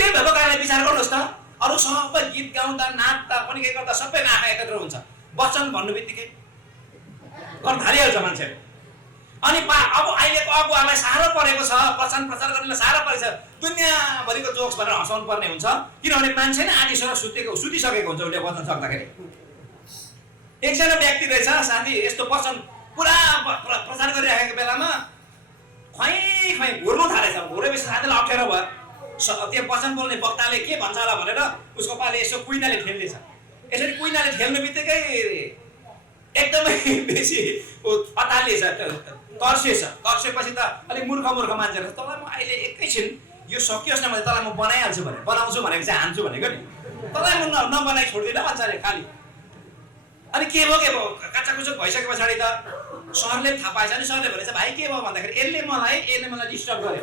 त्यही भएको कारणले विचार गर्नुहोस् त, अरू सबै गीत गाउँदा नाच्दा पनि के गर्दा सबैको आँखा एकत्र हुन्छ, वचन भन्नु बित्तिकै गर्न थालिहाल्छ मान्छेले। अनि अब अहिलेको अगुवालाई साह्रो परेको छ, वचन प्रचार गर्नलाई साह्रो परेको छ, दुनियाँभरिको जोक्स भनेर हँसाउनु पर्ने हुन्छ। किनभने मान्छे नै आदिसर सुतिसकेको हुन्छ उसले वचन सक्दाखेरि। एकजना व्यक्ति रहेछ साथी, यस्तो वचन पुरा प्रचार गरिराखेको बेलामा खै घुर्नु थालेछ। घुरेपछि साथीलाई अप्ठ्यारो भयो, त्यो वचन बोल्ने वक्ताले के भन्छ होला भनेर उसको पाले यसो कुइनाले ठेल्दैछ। यसरी कुइनाले ठेल्नु बित्तिकै एकदमै बेसी अतालिएछ, तर्सेपछि त अलिक मूर्ख मान्छे रहेछ। तँलाई म अहिले एकैछिन यो सकियोस् न, भने तँलाई म बनाउँछु भनेको चाहिँ हान्छु भनेको नि, तँलाई म नबनाइ छोड्दिनँ भन्छ अरे खालि। अनि के भयो काचाकुचुक भइसके पछाडि त सरले थाहा पाएछ। अनि सरले भनेछ भाइ के भयो भन्दाखेरि यसले मलाई डिस्टर्ब गर्यो।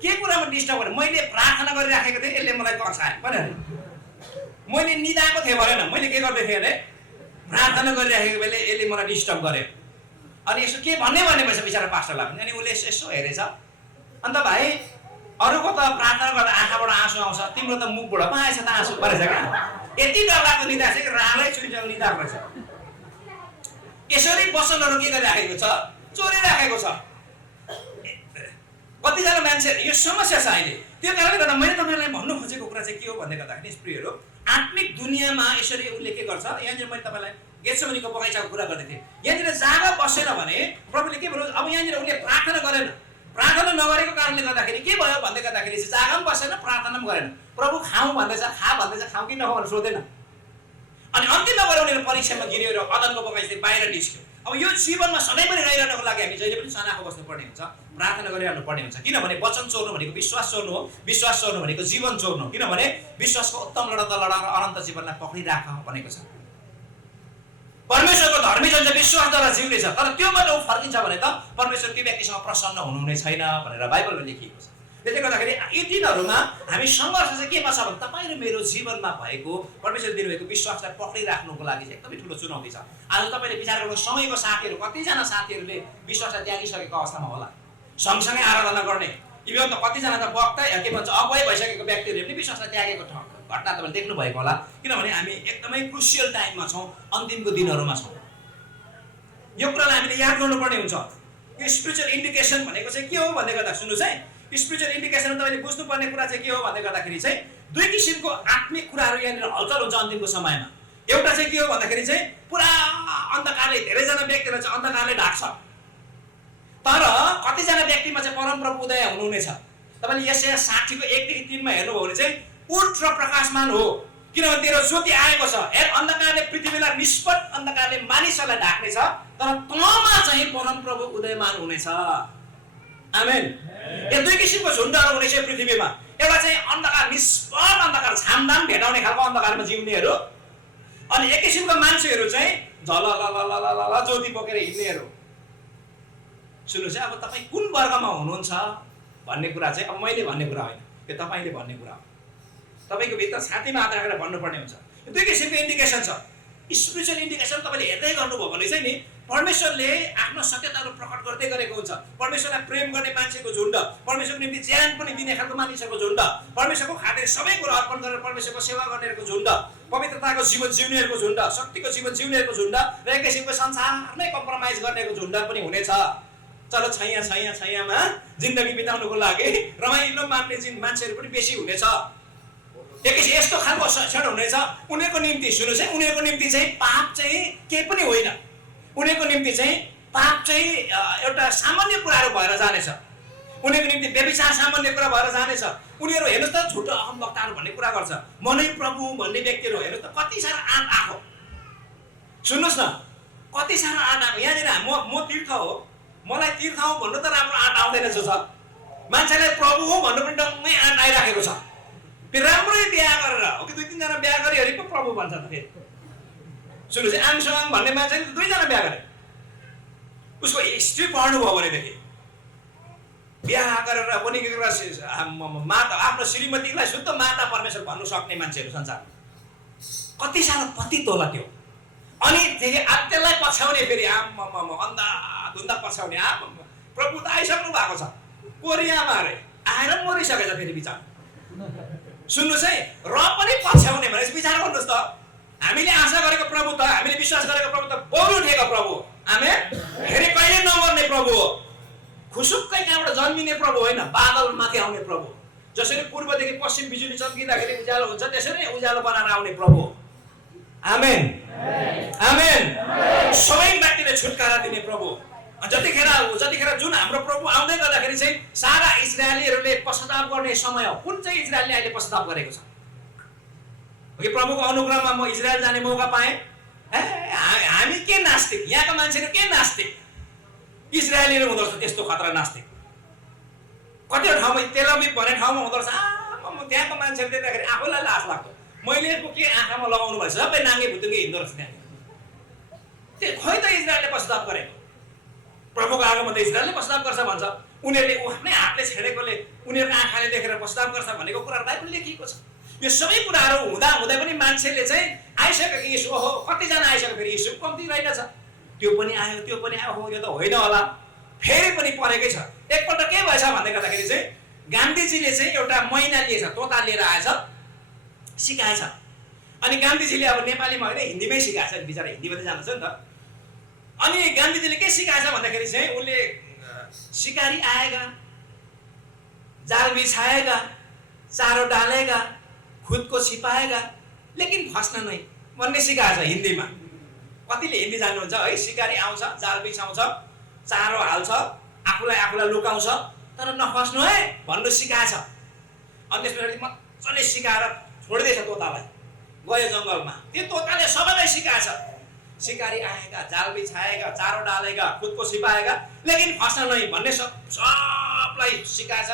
के कुरामा डिस्टर्ब गर्यो? मैले प्रार्थना गरिराखेको थिएँ, यसले मलाई तर्सायो भने मैले निदाएको थिएँ भनेन, मैले के गर्दै थिएँ अरे प्रार्थना गरिराखेको बेला यसले मलाई डिस्टर्ब गर्यो। अनि यसो के भनेपछि बिचरा पास्टरलाई पनि। अनि उसले यसो हेरेछ, अन्त भाइ अरूको त प्रार्थना गर्दा आँखाबाट आँसु आउँछ, तिम्रो त मुखबाट पो आएछ त आँसु परेछ क्या। यति डरलाग्दो निदा छ कि रालै चुइन्छ निदाएको रहेछ। यसरी वचनहरू के गरिराखेको छ? चोरिराखेको छ। कतिजना मान्छे यो समस्या छ अहिले। त्यो कारणले गर्दा मैले तपाईँलाई भन्नु खोजेको कुरा चाहिँ के हो भन्दै गर्दाखेरि प्रियहरू, आत्मिक दुनियाँमा यसरी उसले के गर्छ? यहाँनिर मैले तपाईँलाई गेतसेमनीको बगैँचाको कुरा गर्दै थिएँ। यहाँनिर जागा बसेन भने प्रभुले के भन्नु? अब यहाँनिर उसले प्रार्थना गरेन, प्रार्थना नगरेको कारणले गर्दाखेरि के भयो भन्दै गर्दाखेरि चाहिँ जागा पनि बसेन, प्रार्थना पनि गरेन। प्रभु खाउँ भन्दैछ, खाउँ कि नखाउँ भनेर सोधेन। अनि अन्तिममा गएर उनीहरू परीक्षामा गिर्यो र अदनको बगैँचादेखि बाहिर निस्क्यो। अब यो जीवनमा सधैँभरि रहिरहनको लागि हामी जहिले पनि सनाखो बस्नुपर्ने हुन्छ, प्रार्थना गरिरहनु पर्ने हुन्छ। किनभने वचन चोर्नु भनेको विश्वास चोर्नु हो, विश्वास चोर्नु भनेको जीवन चोर्नु हो। किनभने विश्वासको उत्तम लडत लडाएर अनन्त जीवनलाई पक्रिराख भनेको छ। परमेश्वरको धर्मी जन चाहिँ विश्वासद्वारा जिउने छ, तर त्योबाट ऊ फर्किन्छ भने त परमेश्वर त्यो व्यक्तिसँग प्रसन्न हुनुहुने छैन भनेर बाइबलमा लेखिएको छ। त्यसले गर्दाखेरि यी दिनहरूमा हामी सङ्घर्ष चाहिँ केमा छ भने तपाईँ र मेरो जीवनमा भएको परमेश्वरले दिनुभएको विश्वासलाई पक्रिराख्नुको लागि चाहिँ एकदमै ठुलो चुनौती छ। आज तपाईँले विचार गर्नु सँगैको साथीहरू, कतिजना साथीहरूले विश्वासलाई त्यागिसकेको अवस्थामा होला, सँगसँगै आराधना गर्ने, इभन त कतिजना त वक्तै के भन्छ अगुवाई भइसकेको व्यक्तिहरूले पनि विश्वासलाई त्यागेको घटना तपाईँले देख्नु भएको होला। किनभने हामी एकदमै क्रुसियल टाइममा छौँ, अन्तिमको दिनहरूमा छौँ। यो कुरालाई हामीले याद गर्नुपर्ने हुन्छ। यो स्पिरिचुअल इन्डिकेसन भनेको चाहिँ के हो भन्दै गर्दा सुन्नुहोस् है, स्पिरिचुअल इन्डिकेसन तपाईँले बुझ्नुपर्ने कुरा चाहिँ के हो भन्दै गर्दाखेरि चाहिँ दुई किसिमको आत्मिक कुराहरू यहाँनिर हलचल हुन्छ अन्तिमको समयमा। एउटा चाहिँ के हो भन्दाखेरि चाहिँ पुरा अन्धकारले, धेरैजना व्यक्तिलाई चाहिँ अन्धकारले ढाक्छ, तर कतिजना व्यक्तिमा चाहिँ परमप्रभु उदय हुनुहुनेछ। तपाईँले यशाया 60 को 1 देखि 3 मा हेर्नुभयो भने चाहिँ उठ र प्रकाशमान हो, किनभने तेरो ज्योति आएको छ। हेर, अन्धकारले पृथ्वीलाई निष्पट, अन्धकारले मानिसहरूलाई ढाक्नेछ, तर तँमा चाहिँ परमप्रभु उदयमान हुनेछ। आमेन। यो दुई किसिमको झुन्डहरू हुनेछ पृथ्वीमा। एउटा चाहिँ अन्धकार, निष्पट अन्धकार, छामदाम भेटाउने खालको अन्धकारमा जिउनेहरू, अनि एक किसिमको मान्छेहरू चाहिँ झलललललल ज्योति बोकेर हिँड्नेहरू। सुन्नुहोस् है, अब तपाईँ कुन वर्गमा हुनुहुन्छ भन्ने कुरा चाहिँ अब मैले भन्ने कुरा होइन, यो तपाईँले भन्ने कुरा हो। तपाईँको भित्र छातीमा हात राखेर भन्नुपर्ने हुन्छ। यो दुई किसिमको इन्डिकेसन छ। स्पिरिचुअल इन्डिकेसन तपाईँले हेर्दै गर्नुभयो भने चाहिँ नि परमेश्वरले आफ्नो सत्यताहरू प्रकट गर्दै गरेको हुन्छ। परमेश्वरलाई प्रेम गर्ने मान्छेको झुन्ड, परमेश्वरको निम्ति ज्यान पनि दिने खालको मानिसहरूको झुन्ड, परमेश्वरको खातिर सबै कुरा अर्पण गरेर परमेश्वरको सेवा गर्नेहरूको झुन्ड, पवित्रताको जीवन जिउनेहरूको झुन्ड, शक्तिको जीवन जिउनेहरूको झुन्ड, र एक किसिमको संसारमै कम्प्रोमाइज गर्नेको झुन्ड पनि हुनेछ। चलो छैयामा जिन्दगी बिताउनुको लागि रमाइलो मान्ने मान्छेहरू पनि बेसी हुनेछ। एकैछिन यस्तो खालको क्षण हुनेछ उनीहरूको निम्ति। सुन्नुहोस् है, उनीहरूको निम्ति चाहिँ पाप चाहिँ केही पनि होइन। उनीहरूको निम्ति चाहिँ पाप चाहिँ एउटा सामान्य कुराहरू भएर जानेछ। उनीहरूको निम्ति व्यभिचार सामान्य कुरा भएर जानेछ। उनीहरू हेर्नुहोस् त, झुटो अहमवक्ताहरू भन्ने कुरा गर्छ, म नै प्रभु भन्ने व्यक्तिहरू हेर्नुहोस् त कति साह्रो आँट आएको। सुन्नुहोस् न, कति साह्रो आँट आएको। यहाँनिर म तीर्थ हो, मलाई तीर्थ हो भन्नु त राम्रो आँट आउँदैन जस्तो छ। मान्छेलाई प्रभु हो भन्नु पनि डङ्गै आँट आइराखेको छ। राम्रै बिहा गरेर हो कि 2-3 जना बिहा गरी पो प्रभु भन्छ त फेरि। सुन्नुहोस्, आमसङ भन्ने मान्छेले 2 जना बिहा गरे, उसको हिस्ट्री पढ्नुभयो भनेदेखि बिहा गरेर पनि के माता, आफ्नो श्रीमतीलाई शुद्ध माता परमेश्वर भन्नु सक्ने मान्छेहरू संसार कति साह्रो पतित होला त्यो। अनि त्यसलाई पछ्याउने फेरि अन्धा पछ्याउने प्रभु त आइसक्नु भएको छ कोरियामा अरे, आएर मरिसकेछ फेरि विचार। सुन्नुहोस् है, र पनि पछ्याउने भनेपछि विचार गर्नुहोस् त। हामीले आशा गरेको प्रभु त, हामीले विश्वास गरेको प्रभु त बौल उठेको प्रभु, आमेन, फेरि कहिले नमर्ने प्रभु हो, खुसुक्कै कहाँबाट जन्मिने प्रभु होइन, बादलमाथि आउने प्रभु। जसरी पूर्वदेखि पश्चिम बिजुली चम्किँदाखेरि उज्यालो हुन्छ, त्यसरी नै उज्यालो बनाएर आउने प्रभु। आमेन आमेन। सबै व्यक्तिलाई छुटकारा दिने प्रभु। जतिखेर जुन हाम्रो प्रभु आउँदै गर्दाखेरि चाहिँ सारा इजरायलीहरूले पश्चाताप गर्ने समय हो। कुन चाहिँ इजरायलले अहिले पश्चाताप गरेको छ? कि प्रभुको अनुग्रहमा म इजरायल जाने मौका पाएँ। हामी के नास्तिक, यहाँका मान्छेहरू के नास्तिक, इजरायलीहरू हुँदो रहेछ त्यस्तो खतरा नास्तिक। कतिवटा ठाउँमा तेलअभिव भन्ने ठाउँमा हुँदो रहेछ, त्यहाँको मान्छेहरू देख्दाखेरि आफूलाई लाज लाग्दो, मैले के आँखामा लगाउनु भएछ, सबै नाङ्गे भुतुङ्गे हिँड्दो रहेछ त्यहाँ। त्यो खोइ त इजरायलले पश्चाताप गरेको। प्रभुको आगोमा त इजरायलले पश्चाताप गर्छ भन्छ। उनीहरूले आफ्नै हातले छेडेकोले, उनीहरूको आँखाले देखेर पश्चाताप गर्छ भनेको कुरा बाइबलले लेखिएको छ। यो सबै कुराहरू हुँदा पनि मान्छेले चाहिँ आइसक्यो कि यसो हो, कतिजना आइसक्यो, फेरि यसो कम्ती रहेनछ, त्यो पनि आयो हो, यो त होइन होला, फेरि पनि परेकै छ। एकपल्ट के भएछ भन्दै गर्दाखेरि चाहिँ गान्धीजीले चाहिँ एउटा मैना लिएछ, तोता लिएर आएछ, सिकाएछ। अनि गान्धीजीले अब नेपालीमा होइन हिन्दीमै सिकाएछ, बिचरा हिन्दी मात्रै जान्दछ नि त। अनि गान्धीजीले के सिकाएछ भन्दाखेरि चाहिँ उनले शिकारी आएगा, जाल बिछाएगा, चारो डालेगा, खुद को छिपाएगा, लेकिन फस्न नहीं भन्ने सिकाएछ हिन्दीमा। कतिले हिन्दी जान्नुहुन्छ है? शिकारी आउँछ, जाल बिछाउँछ, चारो हाल्छ, आफूलाई लुकाउँछ, तर नफस्नु है भन्नु सिकाएछ। अनि त्यसपछि मजाले सिकाएर छोडिदिएछ तोतालाई, गयो जङ्गलमा। त्यो तोताले सबैलाई सिकाएछ। शिकारी आएगा, जाल बिछाएगा, चारो डालेगा, खुद को छिपाएगा, लेकिन फस्न नहीं भन्ने सबलाई सिकाएछ।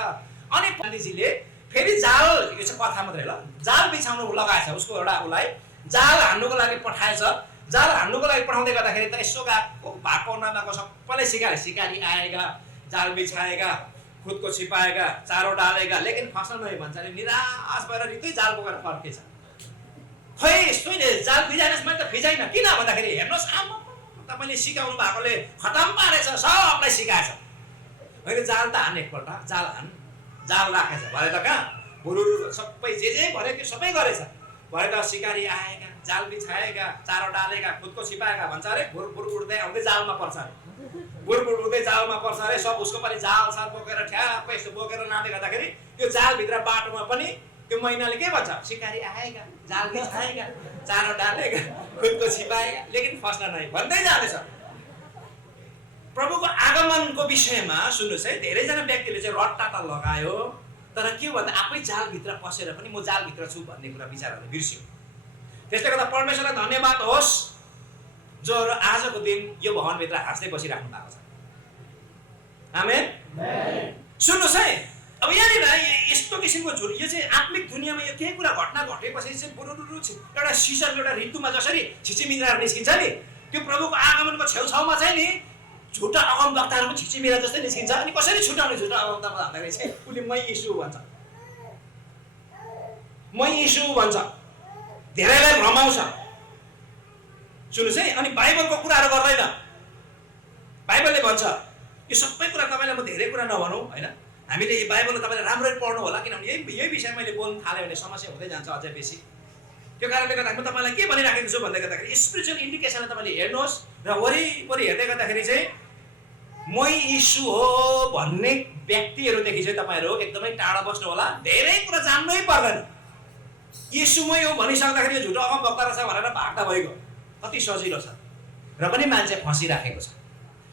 अनि पण्डितजीले फेरि जाल, यो चाहिँ कथा मात्रै ल, जाल बिछाउनु लगाएछ, उसको एउटा उसलाई जाल हान्नुको लागि पठाएछ। जाल हान्नुको लागि पठाउँदै गर्दाखेरि त यसो गएको भएको नमाको सबैलाई सिकाए। शिकारी आएगा, जाल बिछाएगा, खुद को छिपाएगा, चारो डालेगा, लेकिन फस्न नहीं भन्छ। अनि निराश भएर रित्तै जाल बोकेर फर्केछ। खै सुइले जाल भिजाएनस्, मैले त भिजाइन। किन भन्दाखेरि हेर्नुहोस्, तपाईँले सिकाउनु भएकोले खतम पारेछ, सबलाई सिकाएछ। मैले जाल त हान्, एकपल्ट जाल हान्, जाल राखेछ भरे त कहाँ बुरु सबै जे भने त्यो सबै गरेछ। भरे त शिकारी आएगा, जाल बिछाएगा, चारो डालेगा, खुद को छिपाएगा भन्छ अरे, बुर उड्दै आउँदै जालमा पर्छ अरे, बुर उड्दै जालमा पर्छ अरे। सब उसको पनि जाल साल बोकेर ठ्याप्प यस्तो बोकेर लाँदै गर्दाखेरि त्यो जालभित्र बाटोमा पनि त्यो मैनाले के भन्छ, शिकारी आएगा, जाल बिछाएगा, चारो डालेगा, खुद को छिपाएगा, लेकिन फस्न नहीं भन्दै जाँदैछ। प्रभुको आगमनको विषयमा सुन्नुहोस् है, धेरैजना व्यक्तिले चाहिँ रट्टा त लगायो, तर के भन्दा आफै जालभित्र पसेर पनि म जालभित्र छु भन्ने कुरा विचारहरू बिर्स्यो। त्यसले गर्दा परमेश्वरलाई धन्यवाद होस् जो आजको दिन यो भवनभित्र हाँस्दै बसिराख्नु भएको छ। आमेन। सुन्नुहोस् है, अब यहाँनिर यस्तो किसिमको झुट, यो चाहिँ आत्मिक दुनियाँमा यो केही कुरा घटना घटेपछि चाहिँ बुरुरु एउटा सिसरको एउटा ऋतुमा जसरी छिचिमिराहरू निस्किन्छ नि, त्यो प्रभुको आगमनको छेउछाउमा चाहिँ नि झुटा अगमवक्ताहरूको छिचिमिरा जस्तै निस्किन्छ। अनि कसरी छुटाउने झुटा अगमवक्ता भन्दाखेरि चाहिँ उसले मै यीशु भन्छ, मै यीशु भन्छ, धेरैलाई भ्रमाउँछ। सुन्नुहोस् है, अनि बाइबलको कुराहरू गर्दैन। बाइबलले भन्छ यो सबै कुरा तपाईँलाई म धेरै कुरा नभनौँ होइन, हामीले यो बाइबललाई तपाईँले राम्ररी पढ्नु होला, किनभने यही विषय मैले बोल्नु थाल्यो भने समस्या हुँदै जान्छ अझै बेसी। त्यो कारणले गर्दा म तपाईँलाई के भनिराखेको छु भन्दै गर्दाखेरि स्पिरिचुअल इन्डिकेसनलाई तपाईँले हेर्नुहोस् र वरिपरि हेर्दै गर्दाखेरि चाहिँ मै यीशु हो भन्ने व्यक्तिहरूदेखि चाहिँ तपाईँहरू एकदमै टाढा बस्नु होला। धेरै कुरा जान्नै पर्दैन, यीशु मै हो भनिसक्दाखेरि यो झुटो अगमवक्ता रहेछ भनेर भाग्दा भइगयो। कति सजिलो छ, र पनि मान्छे फसिराखेको छ।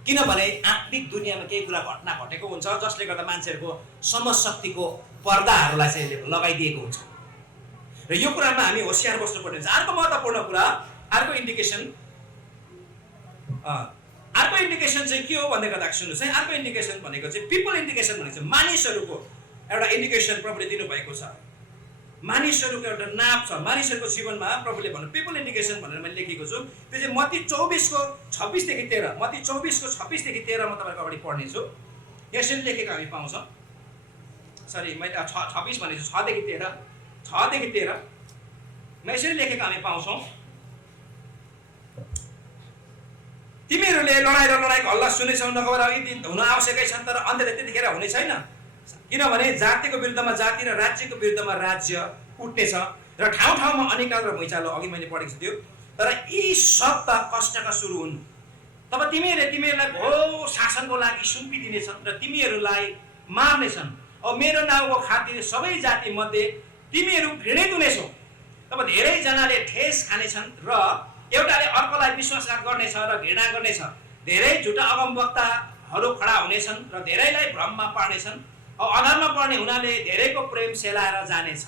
किनभने आत्मिक दुनियाँमा केही कुरा घटना घटेको हुन्छ जसले गर्दा मान्छेहरूको समशक्तिको पर्दाहरूलाई चाहिँ लगाइदिएको हुन्छ, र यो कुरामा हामी होसियार बस्नुपर्ने हुन्छ। अर्को महत्त्वपूर्ण कुरा, अर्को इन्डिकेसन चाहिँ के हो भन्दै गर्दा सुन्नुहोस् है, अर्को इन्डिकेसन भनेको चाहिँ पिपल इन्डिकेसन भनेको चाहिँ मानिसहरूको एउटा इन्डिकेसन प्रभुले दिनुभएको छ। मानिसहरूको एउटा नाप छ, मानिसहरूको जीवनमा प्रभुले भन्नु पिपल इन्डिकेसन भनेर मैले लेखेको छु। त्यो चाहिँ मत्ती 24:26देखि 13, मत्ती 24:26देखि 13 म तपाईँको अगाडि पढ्नेछु। यसरी लेखेको हामी पाउँछौँ। सरी, मैले 26 भनेको छु, 6देखि 13 म यसरी लेखेको हामी पाउँछौँ। तिमीहरूले लडाइँ र लडाइँको हल्ला सुनेछौ, नखबर अघि दिन हुन आवश्यकै छन्, तर अन्त्यले त्यतिखेर हुने छैन। किनभने जातिको विरुद्धमा जाति र राज्यको विरुद्धमा राज्य उठ्नेछ र ठाउँ ठाउँमा अनिकाल र भुइँचालो, अघि मैले पढेको छु त्यो। तर यी शब्द कष्टका सुरु हुन्। तब तिमीहरूलाई घोर शासनको लागि सुम्पिदिनेछन् र तिमीहरूलाई मार्नेछन्। अब मेरो नाउँको खातिर सबै जाति मध्ये तिमीहरू घृणित हुनेछौ। तब धेरैजनाले ठेस खानेछन् र एउटाले अर्कोलाई विश्वासघात गर्नेछ र घृणा गर्नेछ। धेरै झुटा अगमवक्ताहरू खडा हुनेछन् र धेरैलाई भ्रममा पार्नेछन्। अब अधर्म पर्ने हुनाले धेरैको प्रेम सेलाएर जानेछ,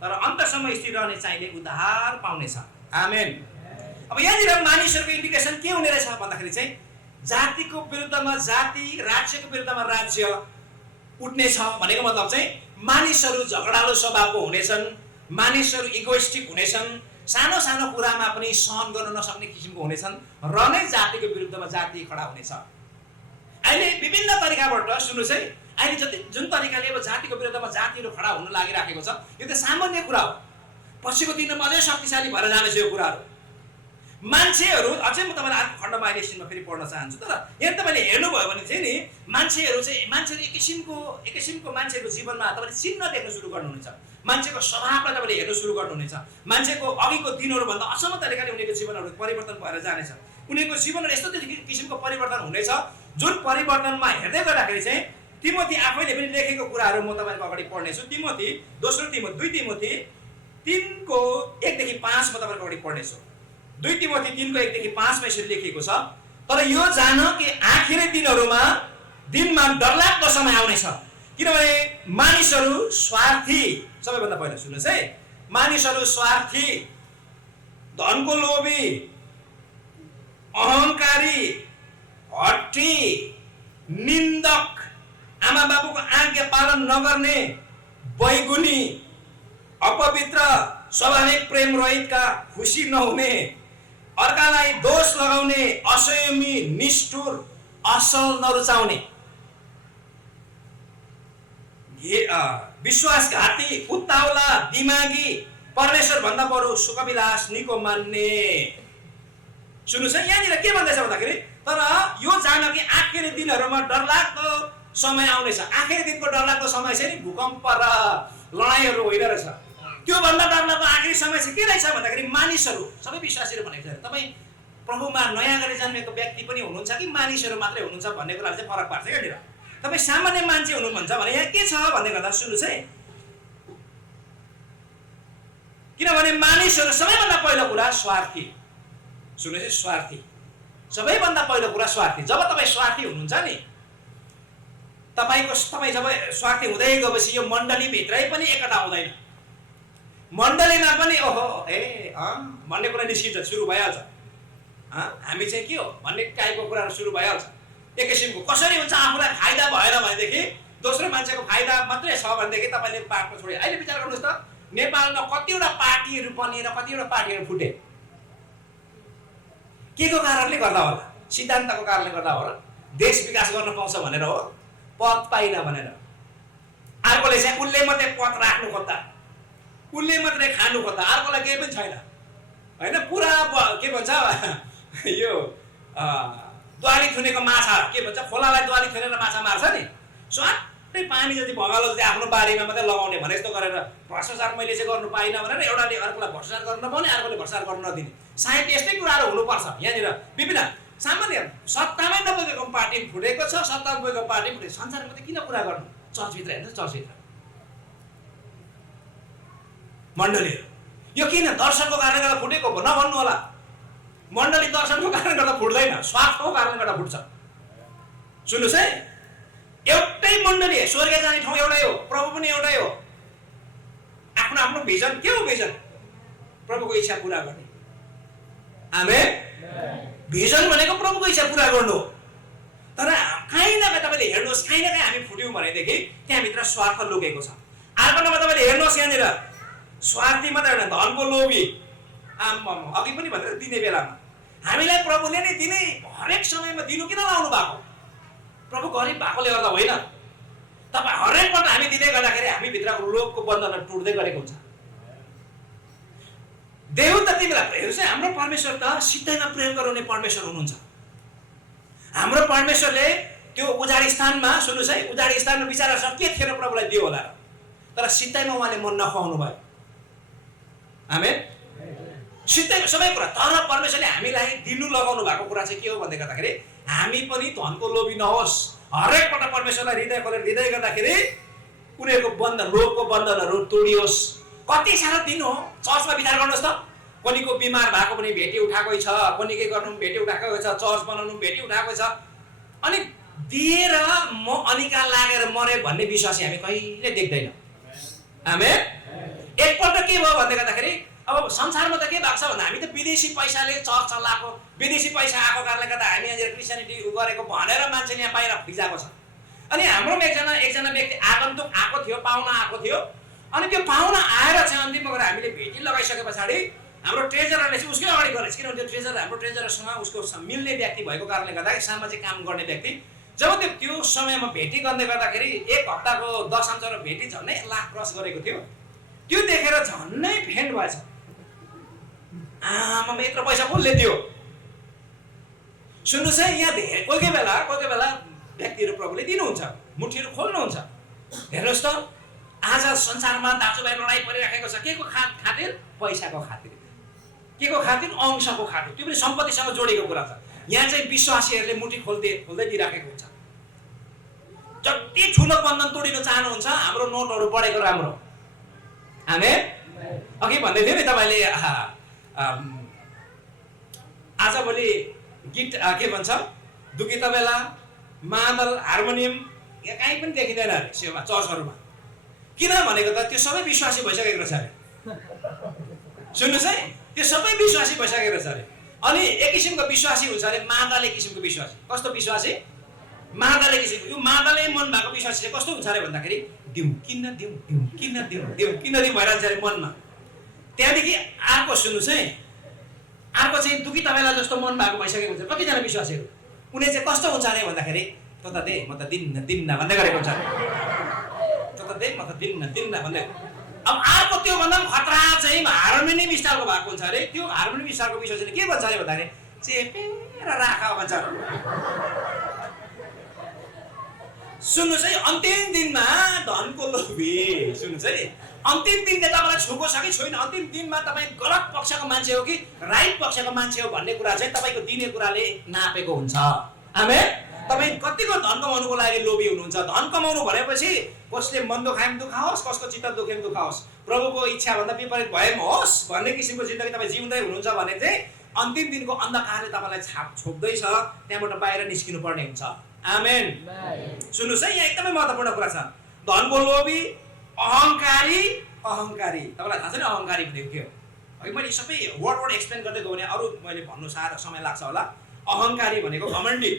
तर अन्तसम्म स्थिर रहने चाहिँले उद्धार पाउनेछ। आमेन। अब यहाँनिर मानिसहरूको इन्डिकेसन के हुने रहेछ भन्दाखेरि चाहिँ जातिको विरुद्धमा जाति, राज्यको विरुद्धमा राज्य उठ्नेछ भनेको मतलब चाहिँ मानिसहरू झगडालु स्वभावको हुनेछन्, मानिसहरू इगोइस्टिक हुनेछन्, सानो सानो कुरामा पनि सहन गर्न नसक्ने किसिमको हुनेछन् र नै जातिको विरुद्धमा जाति खडा हुनेछ। अहिले विभिन्न तरिकाबाट सुन्नुहोस् है, अहिले जुन तरिकाले अब जातिको विरुद्धमा जातिहरू खडा हुन लागिराखेको छ यो त सामान्य कुरा हो। पछिको दिनमा अझै शक्तिशाली भएर जानेछ यो कुराहरू। मान्छेहरू अझै म तपाईँलाई अर्को खण्डमा अहिले एकछिनमा फेरि पढ्न चाहन्छु, तर यहाँ तपाईँले हेर्नुभयो भने चाहिँ नि मान्छेहरू एक किसिमको मान्छेको जीवनमा तपाईँले चिन्ह देख्न सुरु गर्नुहुनेछ। मान्छेको स्वभावलाई तपाईँले हेर्न सुरु गर्नुहुनेछ। मान्छेको अघिको दिनहरूभन्दा अचम्म तरिकाले उनीहरूको जीवनहरू परिवर्तन भएर जानेछ। उनीहरूको जीवनहरू यस्तो किसिमको परिवर्तन हुनेछ जुन परिवर्तनमा हेर्दै गर्दाखेरि चाहिँ तिमोथी आफैले पनि लेखेको कुराहरू म तपाईँको अगाडि पढ्नेछु। दोस्रो तिमोथी 2 तिमोथी 3को 1देखि 5 म तपाईँको अगाडि पढ्नेछु। 2 तिमोथी 3को 1देखि 5 मा यसरी लेखिएको छ, तर यो जान कि आखिरी दिनमा डरलाग्दो समय आउनेछ, किनभने मानिसहरू स्वार्थी, सबैभन्दा पहिला सुन्नुहोस् है, मानिसहरू स्वार्थी, धनको लोभी, अहंकारी, हट्टी, निन्दक, आमा बाबुको आज्ञा पालन नगर्ने, बैगुनी, अपवित्र, स्वाभाविक प्रेम रहितका, खुसी नहुने, अर्कालाई दोष लगाउने, असंयमी, निष्ठुर, असल नरुचाउने, विश्वासघाती, उत्ताउला, दिमागी, परमेश्वर भन्दा बरु सुखविलास निको मान्ने। सुन्नुहोस् है, यहाँनिर के भन्दैछ भन्दाखेरि तर यो जान कि आखिरी दिनहरूमा डरलाग्दो समय आउनेछ। आखिरी दिनको डरलाग्दो समय चाहिँ नि भूकम्प र लडाइँहरू होइन रहेछ। त्योभन्दा डरलाग्दो आखिरी समय चाहिँ के रहेछ भन्दाखेरि मानिसहरू, सबै विश्वासीहरू भनेको छ। तपाईँ प्रभुमा नयाँ गरी जन्मेको व्यक्ति पनि हुनुहुन्छ कि मानिसहरू मात्रै हुनुहुन्छ भन्ने कुराले चाहिँ फरक पार्छ। यहाँनिर तपाईँ सामान्य मान्छे हुनुहुन्छ भने यहाँ के छ भन्ने गर्दा सुन्नुहोस् है, किनभने मानिसहरू सबैभन्दा पहिलो कुरा स्वार्थी। सुन्नुहोस् है, स्वार्थी, सबैभन्दा पहिलो कुरा स्वार्थी। जब तपाईँ स्वार्थी हुनुहुन्छ नि, तपाईँ जब स्वार्थी हुँदै गएपछि यो मण्डलीभित्रै पनि एकता हुँदैन। मण्डलीमा पनि ओहो भन्ने कुरा निस्किन्छ, सुरु भइहाल्छ। हामी चाहिँ के हो भन्ने टाइपको कुराहरू सुरु भइहाल्छ। एक किसिमको कसरी हुन्छ, आफूलाई फाइदा भएन भनेदेखि दोस्रो मान्छेको फाइदा मात्रै छ भनेदेखि तपाईँले पार्टको छोडे। अहिले विचार गर्नुहोस् त, नेपालमा कतिवटा पार्टीहरू बनेर कतिवटा पार्टीहरू फुटे। के को कारणले गर्दा होला? सिद्धान्तको कारणले गर्दा होला। देश विकास गर्न पाउँछ भनेर हो, पद पाइन भनेर। अर्कोले चाहिँ उसले मात्रै पद राख्नु खोज्दा, उसले मात्रै खानु खोज्दा, अर्कोलाई केही पनि छैन होइन। पुरा के भन्छ यो द्वाली थुनेको माछा के भन्छ, खोलालाई द्वाली थुनेर माछा मार्छ नि, स्वाटै पानी जति भँगालो जति आफ्नो बारीमा मात्रै लगाउने भने जस्तो गरेर भ्रष्टाचार मैले चाहिँ गर्नु पाइनँ भनेर एउटाले अर्कोलाई भ्रष्टाचार गर्न नपाउने, अर्कोले भ्रष्टाचार गर्न नदिने। सायद यस्तै कुराहरू हुनुपर्छ यहाँनिर। विभिन्न सामान्य सत्तामै नपुगेको पार्टी फुटेको छ, सत्तामा पुगेको पार्टी फुटेको। संसारमा त किन कुरा गर्नु, चर्चभित्र हेर्नु, चर्चभित्र मण्डलीहरू यो किन दर्शनको कारणले गर्दा फुटेको हो नभन्नु होला। मण्डली दर्शनको कारणले गर्दा फुट्दैन, स्वार्थको कारणले गर्दा फुट्छ। सुन्नुहोस् है, एउटै मण्डली, स्वर्ग जाने ठाउँ एउटै हो, प्रभु पनि एउटै हो। आफ्नो आफ्नो भिजन के हो? भिजन प्रभुको इच्छा पुरा गर्ने। आमेन। भिजन भनेको प्रभुको इच्छा पुरा गर्नु हो। तर काहीँ न काहीँ तपाईँले हेर्नुहोस्, काहीँ न काहीँ हामी फुट्यौँ भनेदेखि त्यहाँभित्र स्वार्थ लुकेको छ। अर्को नम्बर तपाईँले हेर्नुहोस्, यहाँनिर स्वार्थी मात्रै होइन, धनको लोभी। अघि पनि भनेर दिने बेलामा हामीलाई प्रभुले नै दिने हरेक समयमा दिनु किन लाउनु भएको? प्रभु गरिब भएकोले गर्दा होइन। तपाईँ हरेकपल्ट हामी दिँदै गर्दाखेरि हामी भित्रको लोभको बन्धन टुट्दै गरेको हुन्छ। देव त तिमीलाई हेर्नु चाहिँ हाम्रो परमेश्वर त सिधैमा प्रेम गराउने परमेश्वर हुनुहुन्छ। हाम्रो परमेश्वरले त्यो उजाडी स्थानमा, सुन्नुहोस् है, उजाडी स्थानमा विचार के थिएन प्रभुलाई दियो होला, तर सिधैमा उहाँले मन नखुवाउनु भयो। आमेन। सिधैमा सबै कुरा। तर परमेश्वरले हामीलाई दिनु लगाउनु भएको कुरा चाहिँ के हो भन्दै गर्दाखेरि हामी पनि धनको लोभी नहोस्। हरेकपल्ट परमेश्वरलाई हृदय खोलेर दिँदै गर्दाखेरि उनीहरूको बन्धन, लोभको बन्धनहरू तोडियोस्। कति साह्रो दिन हो। चर्चमा विचार गर्नुहोस् त, कोनीको बिमार भएको पनि भेटी उठाएकै छ, कोनी के गर्नु भेटी उठाएकै छ, चर्च बनाउनु भेटी उठाएकै छ। अनि दिएर म अनिका लागेर मरे भन्ने विश्वासी हामी कहिले देख्दैनौँ। आमेन। एकपल्ट के भयो भन्दै गर्दाखेरि अब संसारमा त के भएको छ भन्दा हामी त विदेशी पैसाले चर्च चलाएको, विदेशी पैसा आएको कारणले गर्दा हामी यहाँ क्रिस्चियनिटी गरेको भनेर मान्छेले यहाँ बाहिर फिजाएको छ। अनि हाम्रोमा एकजना व्यक्ति आगन्तुक आएको थियो, पाहुना आएको थियो। अनि त्यो पाहुना आएर चाहिँ अन्तिममा गएर हामीले भेटी लगाइसके पछाडि हाम्रो ट्रेजररले चाहिँ उसकै अगाडि गरेछ। किनभने त्यो ट्रेजर हाम्रो ट्रेजरसँग उसको मिल्ने व्यक्ति भएको कारणले गर्दा, सामाजिक काम गर्ने व्यक्ति। जब त्यो समयमा भेटी गर्दै गर्दाखेरि 1 हप्ताको 10 अन्चर भेटी झन्डै 1 लाख क्रस गरेको थियो। त्यो देखेर झन्डै फेन्ट भएछ। आमामा यत्रो पैसा कसले दियो? सुन्नुहोस् है, यहाँ धेरै कोही कोही बेला व्यक्तिहरू प्रभुले दिनुहुन्छ, मुठीहरू खोल्नुहुन्छ। हेर्नुहोस् त, आज संसारमा दाजुभाइ लडाइँ परिराखेको छ। के को खातिर? पैसाको खातिर। के को खातिर? अंशको खातिर। त्यो पनि सम्पत्तिसँग जोडेको कुरा छ। यहाँ चाहिँ विश्वासीहरूले मुठी खोल्दै दिइराखेको हुन्छ। जति ठुलो बन्धन तोडिन चाहनुहुन्छ, हाम्रो नोटहरू बढेको राम्रो। आमेन। अघि भन्दै थियो नि तपाईँले आजभोलि गीत के भन्छ, दुखी तबेला, मादल, हार्मोनियम यहाँ कहीँ पनि देखिँदैन अरे सेवा चर्चहरूमा। किन भनेको त त्यो सबै विश्वासी भइसकेको रहेछ अरे। सुन्नुहोस् है, त्यो सबै विश्वासी भइसकेको रहेछ अरे। अनि एक किसिमको विश्वासी हुन्छ अरे मादाले किसिमको विश्वासी। कस्तो विश्वासी? मादाले किसिमको। यो मादाले मन भएको विश्वासी चाहिँ कस्तो हुन्छ अरे भन्दाखेरि दिउँ किन दिउँ दिउँ किन दिउँ दिउँ किन दिउँ भइरहन्छ अरे मनमा। त्यहाँदेखि अर्को सुन्नुहोस् है, अर्को चाहिँ दुखी तपाईँलाई जस्तो मन भएको भइसकेको हुन्छ कतिजना विश्वासीहरू। उनी चाहिँ कस्तो हुन्छ अरे भन्दाखेरि त दे म त दिन्न दिन्न भन्दै गरेको हुन्छ। त दे म त दिन्न दिन्न भन्दै। अब अर्को त्यो भन्दा पनि खतरा चाहिँ हार्मोनियम स्टाइलको भएको हुन्छ अरे। त्यो हार्मोनियम स्टाइलको विश्वासले के भन्छ अरे भन्दाखेरि चेपेर राख भन्छ। सुन्नुहोस् है, अन्तिम दिनमा धनको लोभी, सुन्नुहोस् है, अन्तिम दिनले तपाईँलाई छुको छ कि छैन, अन्तिम दिनमा तपाईँ गलत पक्षको मान्छे हो कि राइट पक्षको मान्छे हो भन्ने कुरा चाहिँ तपाईँको दिने कुराले नापेको हुन्छ। आमेन। तपाईँ कतिको धन कमाउनुको लागि लोभी हुनुहुन्छ। धन कमाउनु भनेपछि कसले मन दुखाए पनि दुखाओस्, कसको चित्त दुखे पनि दुखाओस्, प्रभुको इच्छा भन्दा विपरीत भए पनि होस् भन्ने किसिमको जिन्दगी तपाईँ जिउँदै हुनुहुन्छ भने चाहिँ अन्तिम दिनको अन्धकारले तपाईँलाई छोप्दैछ, त्यहाँबाट बाहिर निस्किनु पर्ने हुन्छ। आमेन। सुन्नुहोस् है, यहाँ एकदमै महत्त्वपूर्ण कुरा छ। धनको लोभी, अहङ्कारी। अहङ्कारी तपाईँलाई थाहा छ नि अहङ्कारी भनेको के हो? अघि मैले सबै वर्ड एक्सप्लेन गर्दै गयो भने अरू मैले भन्नु साह्रो समय लाग्छ होला। अहङ्कारी भनेको घमण्डी,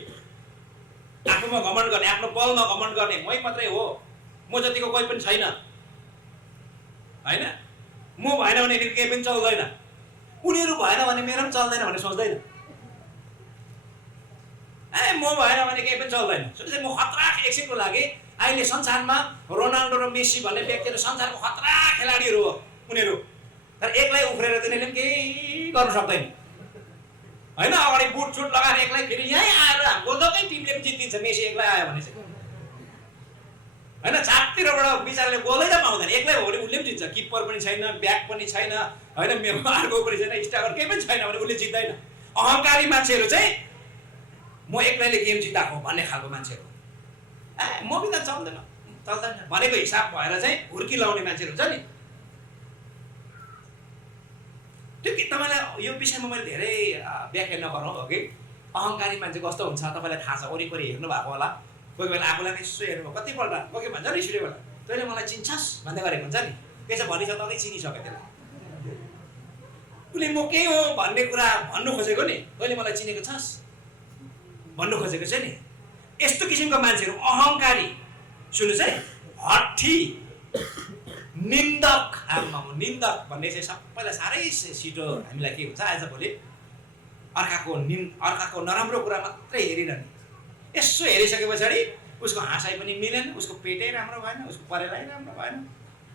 आफूमा घमण्ड गर्ने, आफ्नो बलमा घमण्ड गर्ने। मै मात्रै हो, म जतिको कोही पनि छैन, होइन? म भएन भने केही पनि चल्दैन, उनीहरू भएन भने मेरो पनि चल्दैन भनेर सोच्दैन। म भएन भने केही पनि चल्दैन। सुन्नुहोस्, म खतरा एकछिनको लागि अहिले संसारमा रोनाल्डो र मेसी भन्ने व्यक्तिहरू संसारको खतरा खेलाडीहरू हो उनीहरू, तर एक्लै उफ्रेर तिनीहरूले पनि केही गर्नु सक्दैन, होइन? अगाडि बुट चुट लगाएर एक्लै फेरि यहीँ आएर हाम्रो जतै टिमले पनि जितिन्छ मेसी एक्लै आयो भने चाहिँ, होइन? चारतिरबाट बिचाराले गोलै त पाउँदैन, एक्लै हो भने उसले पनि जित्छ। किपर पनि छैन, ब्याक पनि छैन, होइन? मेरो अर्को पनि छैन, स्टागर केही पनि छैन भने उसले जित्दैन। अहङ्कारी मान्छेहरू चाहिँ म एक्लैले गेम जिताएको भन्ने खालको मान्छेहरू, म बिना चल्दैन चल्दैन भनेको हिसाब भएर चाहिँ हुर्की लाउने मान्छेहरू हुन्छ नि। त्यो कि तपाईँलाई यो विषयमा मैले धेरै व्याख्या नगरौँ हो कि अहङ्कारी मान्छे कस्तो हुन्छ तपाईँलाई थाहा छ, वरिपरि हेर्नु भएको होला। कोही बेला आफूलाई यसो हेर्नु कतिपल्ट कोही भन्छ नि रिस बेला तैँले मलाई चिन्छस् भन्दै गरेको हुन्छ नि, त्यसो भनिसक्दा तँलाई चिनिसक्यो त्यसलाई, उसले म के हो भन्ने कुरा भन्नु खोजेको नि, तैँले मलाई चिनेको छस् भन्नु खोजेको छ नि। यस्तो किसिमको मान्छेहरू अहङ्कारी। सुन्नुहोस् है, हट्ठी, निन्दक। निन्दक भन्ने चाहिँ सबैलाई साह्रै छिटो हामीलाई के हुन्छ आजभोलि अर्काको नराम्रो कुरा मात्रै हेरिरहने। यसो हेरिसके पछाडि उसको हाँसाइ पनि मिलेन, उसको पेटै राम्रो भएन, उसको परेलाइ राम्रो भएन,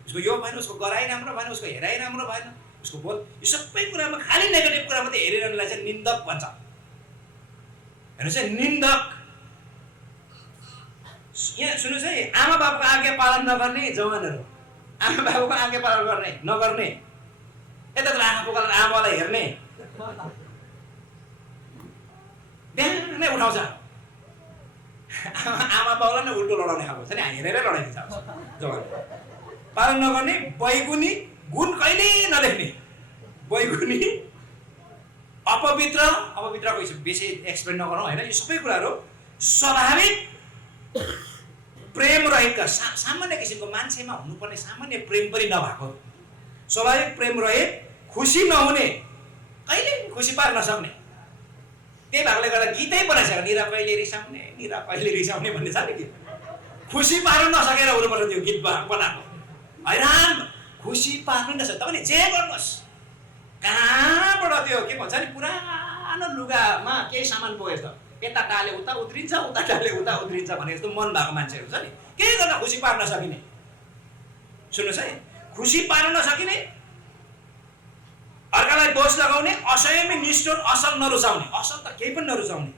उसको यो भएन, उसको गराइ राम्रो भएन, उसको हेराइ राम्रो भएन, उसको बोल, यो सबै कुरामा खालि नेगेटिभ कुरा मात्रै हेरिरहनेलाई चाहिँ निन्दक भन्छ। हेर्नुहोस् है, निन्दक। यहाँ सुन्नुहोस् है, आमा बाबुको आज्ञा पालन नगर्ने जवानहरू, आमा बाबुको आज्ञा पालन गर्ने नगर्ने, यतातिर आँखा पुकालेर आमालाई हेर्ने, बिहान नै उठाउँछ आमा बाउलाई नै उल्टो लडाउने खालको छ नि, हेरेरै लडाइदिन्छ जवान। पालन नगर्ने, बैगुनी, गुण कहिले नदेख्ने, बैगुनी, अपवित्र। अपवित्रको बेसी एक्सप्लेन नगरौँ, होइन? यो सबै कुराहरू स्वाभाविक प्रेम रहित सामान्य किसिमको मान्छेमा हुनुपर्ने सामान्य प्रेम पनि नभएको, स्वाभाविक प्रेम रहित, खुसी नहुने, कहिले खुसी पार्न नसक्ने। त्यही भएकोले गर्दा गीतै बनाइसक्यो, निरा कहिले रिसाउने, निरा कहिले रिसाउने भन्ने छ नि गीत। खुसी पार्नु नसकेर हुनुपर्छ त्यो गीत बनाएको। हैरान, खुसी पार्नु नसक्छ तपाईँले जे गर्नुहोस्, कहाँबाट त्यो के भन्छ नि पुरानो लुगामा केही सामान बोकेछ त यता डाले उता उद्रिन्छ, उता डाले उता उद्रिन्छ भने जस्तो मन भएको मान्छेहरू छ नि, केही गर्दा खुसी पार्न सकिने। सुन्नुहोस् है, खुसी पार्न नसकिने, अर्कालाई दोष लगाउने, असयमी, निष्ठुर, असल नरुचाउने, असल त केही पनि नरुचाउने,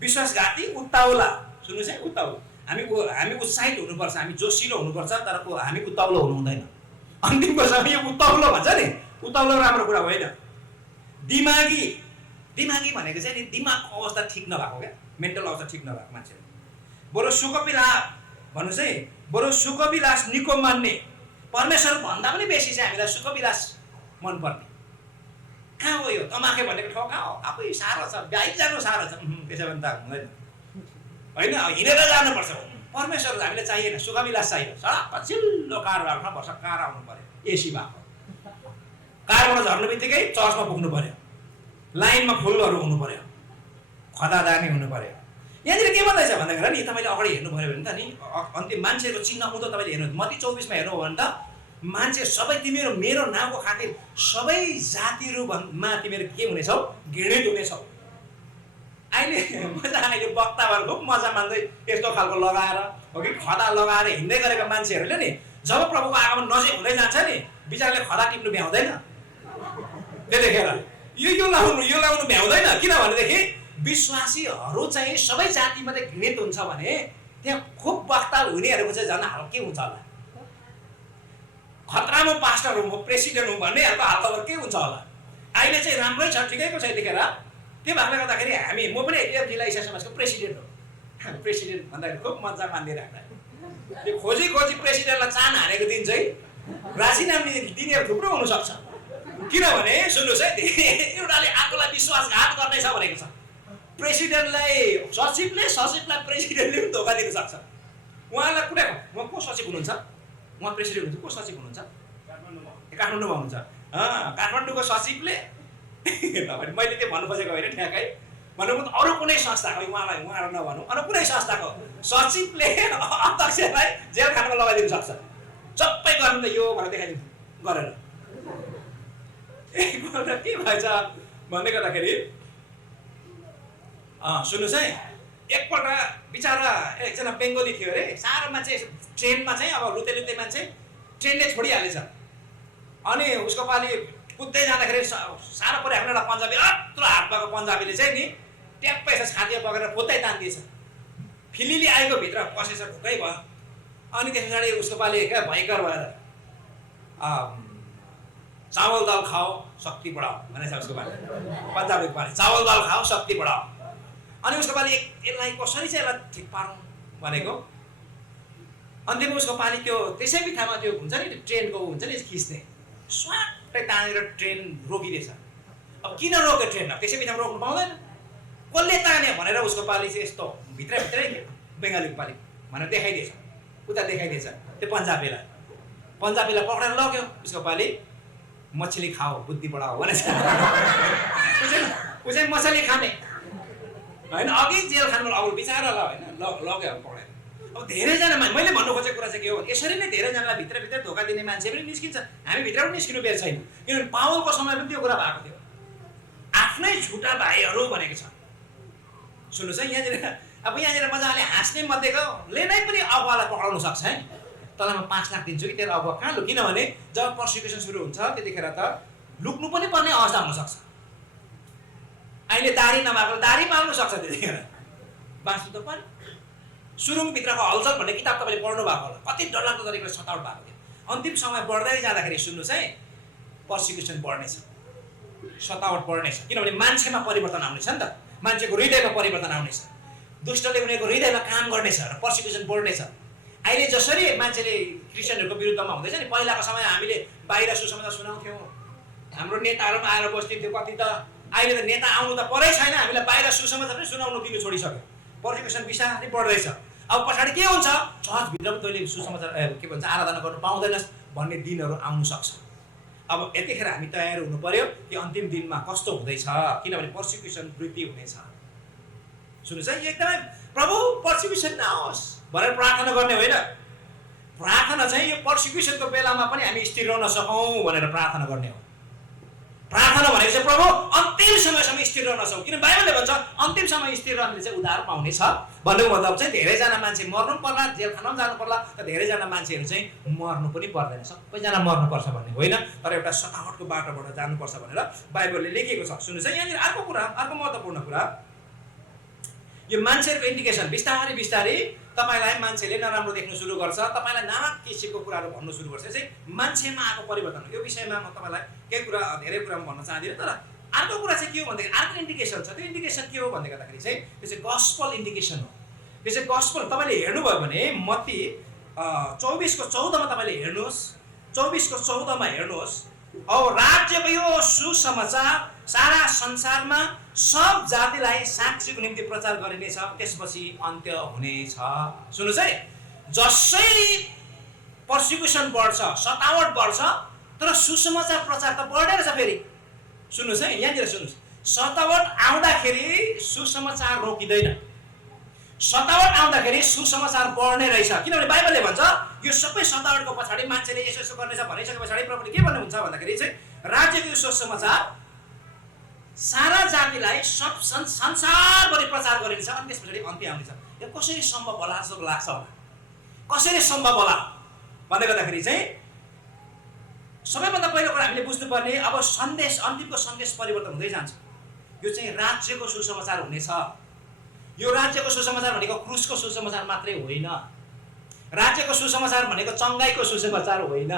विश्वासघाती, उत्ताउला। सुन्नुहोस् है, उत्ताउला। हामी उत्साहित हुनुपर्छ, हामी जोसिलो हुनुपर्छ, तर हामी उत्ताउलो हुनु हुँदैन। अन्तिमको समय यो उत्ताउलो भन्छ नि, उत्ताउलो राम्रो कुरा होइन। दिमागी, दिमागी भनेको चाहिँ नि दिमागको अवस्था ठिक नभएको क्या, मेन्टल अवस्था ठिक नभएको मान्छेहरू। बरु सुखविलास भन्नुहोस् है, बरु सुखविलास निको मान्ने, परमेश्वर भन्दा पनि बेसी चाहिँ हामीलाई सुखविलास मनपर्ने। कहाँ हो यो तमाखे भनेको ठाउँ कहाँ हो? आफै साह्रो छ, बाइक जानु साह्रो छ, त्यसो भने त हुँदैन, होइन? हिँडेर जानुपर्छ। परमेश्वर हामीलाई चाहिएन, सुखविलास चाहियो। सडक पछिल्लो कार राख्न पर्छ, कार आउनु पर्यो, एसी भएको, कारबाट झर्नु बित्तिकै चर्चमा पुग्नु पर्यो, लाइनमा फुलहरू हुनु पर्यो, खदादानी हुनु पर्यो। यहाँनिर के भन्दैछ भन्दाखेरि नि तपाईँले अगाडि हेर्नु पऱ्यो भने त नि अन्तिम मान्छेको चिन्ह उँधो तपाईँले हेर्नु मत्ती 24 हेर्नु हो भने त मान्छे सबै तिमीहरू मेरो नामको खातिर सबै जातिहरूमा तिमीहरू के हुनेछौ? घृणित हुनेछौ। अहिले मजा यो वक्ताहरू खुब मजा मान्दै यस्तो खालको लगाएर हो कि खदा लगाएर हिँड्दै गरेका मान्छेहरूले नि जब प्रभुको आगमन नजिक हुँदै जान्छ नि बिचारले खदा टिप्नु भ्याउँदैन। त्यतिखेर यो लाउनु भ्याउँदैन। किनभनेदेखि विश्वासीहरू चाहिँ सबै जातिमध्ये घृणित हुन्छ भने त्यहाँ खुब वक्ता हुनेहरूको चाहिँ झन् हाल के हुन्छ होला? खतरामा पास्टर हुँ, म प्रेसिडेन्ट हुँ भन्नेहरूको हालखबर के हुन्छ होला? अहिले चाहिँ राम्रै छ, ठिकैको छ। यतिखेर त्यो भएकोले गर्दाखेरि म पनि एटिएफ जिल्ला इसा समाजको प्रेसिडेन्ट हो। प्रेसिडेन्ट भन्दाखेरि खुब मजा मानिदिइराख्दा त्यो खोजी प्रेसिडेन्टलाई चान हानेको दिन चाहिँ राजीनामा दिनेहरू थुप्रो हुनसक्छ। किनभने सुन्नुहोस् है, एउटाले अर्कोलाई विश्वासघात गर्दैछ भनेको छ। प्रेसिडेन्टलाई सचिवलाई प्रेसिडेन्टले पनि धोका दिन सक्छ। उहाँलाई कुनै उहाँ को सचिव हुनुहुन्छ? उहाँ प्रेसिडेन्ट हुन्छ, को सचिव हुनुहुन्छ? काठमाडौँमा हुनुहुन्छ। काठमाडौँको सचिवले मैले त्यो भन्नु खोजेको होइन, ठ्याक्कै भन्नु अरू कुनै संस्थाको उहाँहरू नभनौँ, अरू कुनै संस्थाको सचिवले अध्यक्षलाई जेल खानामा लगाइदिनु सक्छ। सबै गर्नु त यो भनेर देखाइदिनु गरेर एकपल्ट के भएछ भन्दै गर्दाखेरि सुन्नुहोस् है, एकपल्ट बिचरा एकजना बेङ्गोली थियो अरे, साह्रो मान्छे ट्रेनमा चाहिँ अब लुते मान्छे ट्रेनले छोडिहालेछ। अनि उसको पालि कुद्दै जाँदाखेरि साह्रो पऱ्यो। हाम्रो एउटा पन्जाबी यत्रो हात भएको पन्जाबीले चाहिँ नि ट्याप्पै छातीमा पकेर कुद्दै तान्दिएछ। फिलिली आएको भित्र पसेछ, ढुक्कै भयो। अनि त्यस पछाडि उसको पालि क्या भयङ्कर भएर चावल दाल खाओ शक्ति बढाओ भनेछ उसको पालि। पन्जाबीको पालि चावल दाल खाओ शक्ति बढाओ। अनि उसको पालि यसलाई कसरी चाहिँ यसलाई ठिक पारौँ भनेको। अन्तिममा उसको पालि त्यो त्यसै बित्थामा त्यो हुन्छ नि ट्रेनको हुन्छ नि खिच्ने स्वाटै तानेर ट्रेन रोकिदिएछ। अब किन रोक्यो ट्रेन? त्यसै बित्थामा रोक्नु पाउँदैन। कसले तान्यो भनेर उसको पालि चाहिँ यस्तो भित्रै के बङ्गालीको पालि भनेर देखाइदिएछ। उता देखाइदिएछ त्यो पन्जाबीलाई पक्रेर लग्यो। उसको पालि मछली खाओ बुद्धि बढाओ भनेछ। ऊ चाहिँ मछली खाने होइन, अघि जेल खानु अब बिचारालाई होइन लग्यो पक्रेर। अब धेरैजना मैले भन्नु खोजेको कुरा चाहिँ के हो, यसरी नै धेरैजनालाई भित्र धोका दिने मान्छे पनि निस्किन्छ। हामी भित्रबाट निस्किनु बेर छैन। किनभने पावलको समय पनि त्यो कुरा भएको थियो। आफ्नै झुटा भाइहरू भनेको छ। सुन्नुहोस् है, यहाँनिर मजाले हाँस्ने मध्येकोले नै पनि अगुवालाई पक्राउनु सक्छ है। तँलाई म 5 लाख दिन्छु कि तेरो अगुवा कहाँ लु? किनभने जब पर्सिक्युसन सुरु हुन्छ त्यतिखेर त लुक्नु पनि पर्ने अवस्था हुनसक्छ। अहिले दाढी नभएको दाढी पाल्नु सक्छ, त्यतिखेर बाँच्नु त पर्यो। सुरुङभित्रको हलचल भन्ने किताब तपाईँले पढ्नु भएको होला। कति डरलाग्दो तरिकाले सतावट भएको थियो। अन्तिम समय बढ्दै जाँदाखेरि सुन्नुहोस् है, पर्सिक्युसन बढ्नेछ, सतावट बढ्नेछ। किनभने मान्छेमा परिवर्तन आउनेछ नि त, मान्छेको हृदयमा परिवर्तन आउनेछ। दुष्टले उनीहरूको हृदयमा काम गर्नेछ र पर्सिक्युसन बढ्नेछ। अहिले जसरी मान्छेले क्रिस्चियनहरूको विरुद्धमा हुँदैछ नि, पहिलाको समय हामीले बाहिर सुसमाचार सुनाउँथ्यौँ, हाम्रो नेताहरू पनि आएर बस्दिन्थ्यो कति त। अहिले त नेता आउनु त परै छैन, हामीलाई बाहिर सुसमाचार पनि सुनाउनु दिनु छोडिसक्यो। पर्सिक्युसन बिस्तारै बढ्दैछ। अब पछाडि के हुन्छ? चर्चभित्र पनि तैँले सुसमाचार के भन्छ आराधना गर्नु पाउँदैनस् भन्ने दिनहरू आउनु सक्छ। अब यतिखेर हामी तयार हुनु पर्यो कि अन्तिम दिनमा कस्तो हुँदैछ, किनभने पर्सिक्युसन वृद्धि हुनेछ। सुन्नुहोस् है, एकदमै प्रभु पर्सिक्युसन नहोस् भनेर प्रार्थना गर्ने होइन। प्रार्थना चाहिँ यो पर्सिक्युसनको बेलामा पनि हामी स्थिर रहन सकौँ भनेर प्रार्थना गर्ने हो। प्रार्थना भनेको चाहिँ प्रभु अन्तिम समयसम्म स्थिर रहन सकौँ। किन बाइबलले भन्छ अन्तिम समय स्थिर रहनेले चाहिँ उद्धार पाउनेछ। भन्नुको मतलब चाहिँ धेरैजना मान्छे मर्नु पर्ला, जेल खाना पनि जानु पर्ला, तर धेरैजना मान्छेहरू चाहिँ मर्नु पनि पर्दैन। सबैजना मर्नुपर्छ भन्ने होइन, तर एउटा सतावटको बाटोबाट जानुपर्छ भनेर बाइबलले लेखेको छ। सुन्नुहोस् है, यहाँनिर अर्को महत्त्वपूर्ण कुरा, यो मान्छेहरूको इन्डिकेसन बिस्तारै तपाईँलाई मान्छेले नराम्रो देख्नु सुरु गर्छ, तपाईँलाई नाना किसिमको कुराहरू भन्नु सुरु गर्छ। चाहिँ मान्छेमा आएको परिवर्तन हो। यो विषयमा म तपाईँलाई धेरै कुरा भन्न चाहदिनँ, तर अर्को कुरा चाहिँ के हो भन्दाखेरि अर्को इन्डिकेसन छ। त्यो इन्डिकेसन के हो भन्दै गर्दाखेरि चाहिँ त्यो चाहिँ गस्पल इन्डिकेसन हो। त्यो चाहिँ गस्पल तपाईँले हेर्नुभयो भने मत्ती 24:14 तपाईँले हेर्नुहोस्। 24:14 हेर्नुहोस्। औ राज्यको यो सुसमाचार सारा संसारमा सब जातिलाई साक्षीको निम्ति प्रचार गरिनेछ, त्यसपछि अन्त्य हुनेछ। सुन्नुहोस् है, जसै पर्सिक्युसन बढ्छ, सतावट बढ्छ, तर सुसमाचार प्रचार त बढेर छ फेरि। सुन्नुहोस् है, यहाँनिर सुन्नुहोस्, सतावट आउँदाखेरि सुसमाचार रोकिँदैन, सतावट आउँदाखेरि सुसमाचार बढ्ने रहेछ। किनभने बाइबलले भन्छ यो सबै सतावटको पछाडि मान्छेले यसो यसो गर्नेछ भनिसके पछाडि प्रभुले के भन्नुहुन्छ भन्दाखेरि चाहिँ राज्यको यो सुसमाचार सारा जातिलाई सब संसारभरि प्रचार गरिन्छ अनि त्यस पछाडि अन्त्य आउनेछ। यो कसरी सम्भव होला जस्तो लाग्छ होला? कसरी सम्भव होला भन्दै गर्दाखेरि चाहिँ सबैभन्दा पहिलो कुरा हामीले बुझ्नुपर्ने अब सन्देश, अन्तिमको सन्देश परिवर्तन हुँदै जान्छ। यो चाहिँ राज्यको सुसमाचार हुनेछ। यो राज्यको सुसमाचार भनेको क्रुसको सुसमाचार मात्रै होइन। राज्यको सुसमाचार भनेको चङ्गाइको सुसमाचार होइन।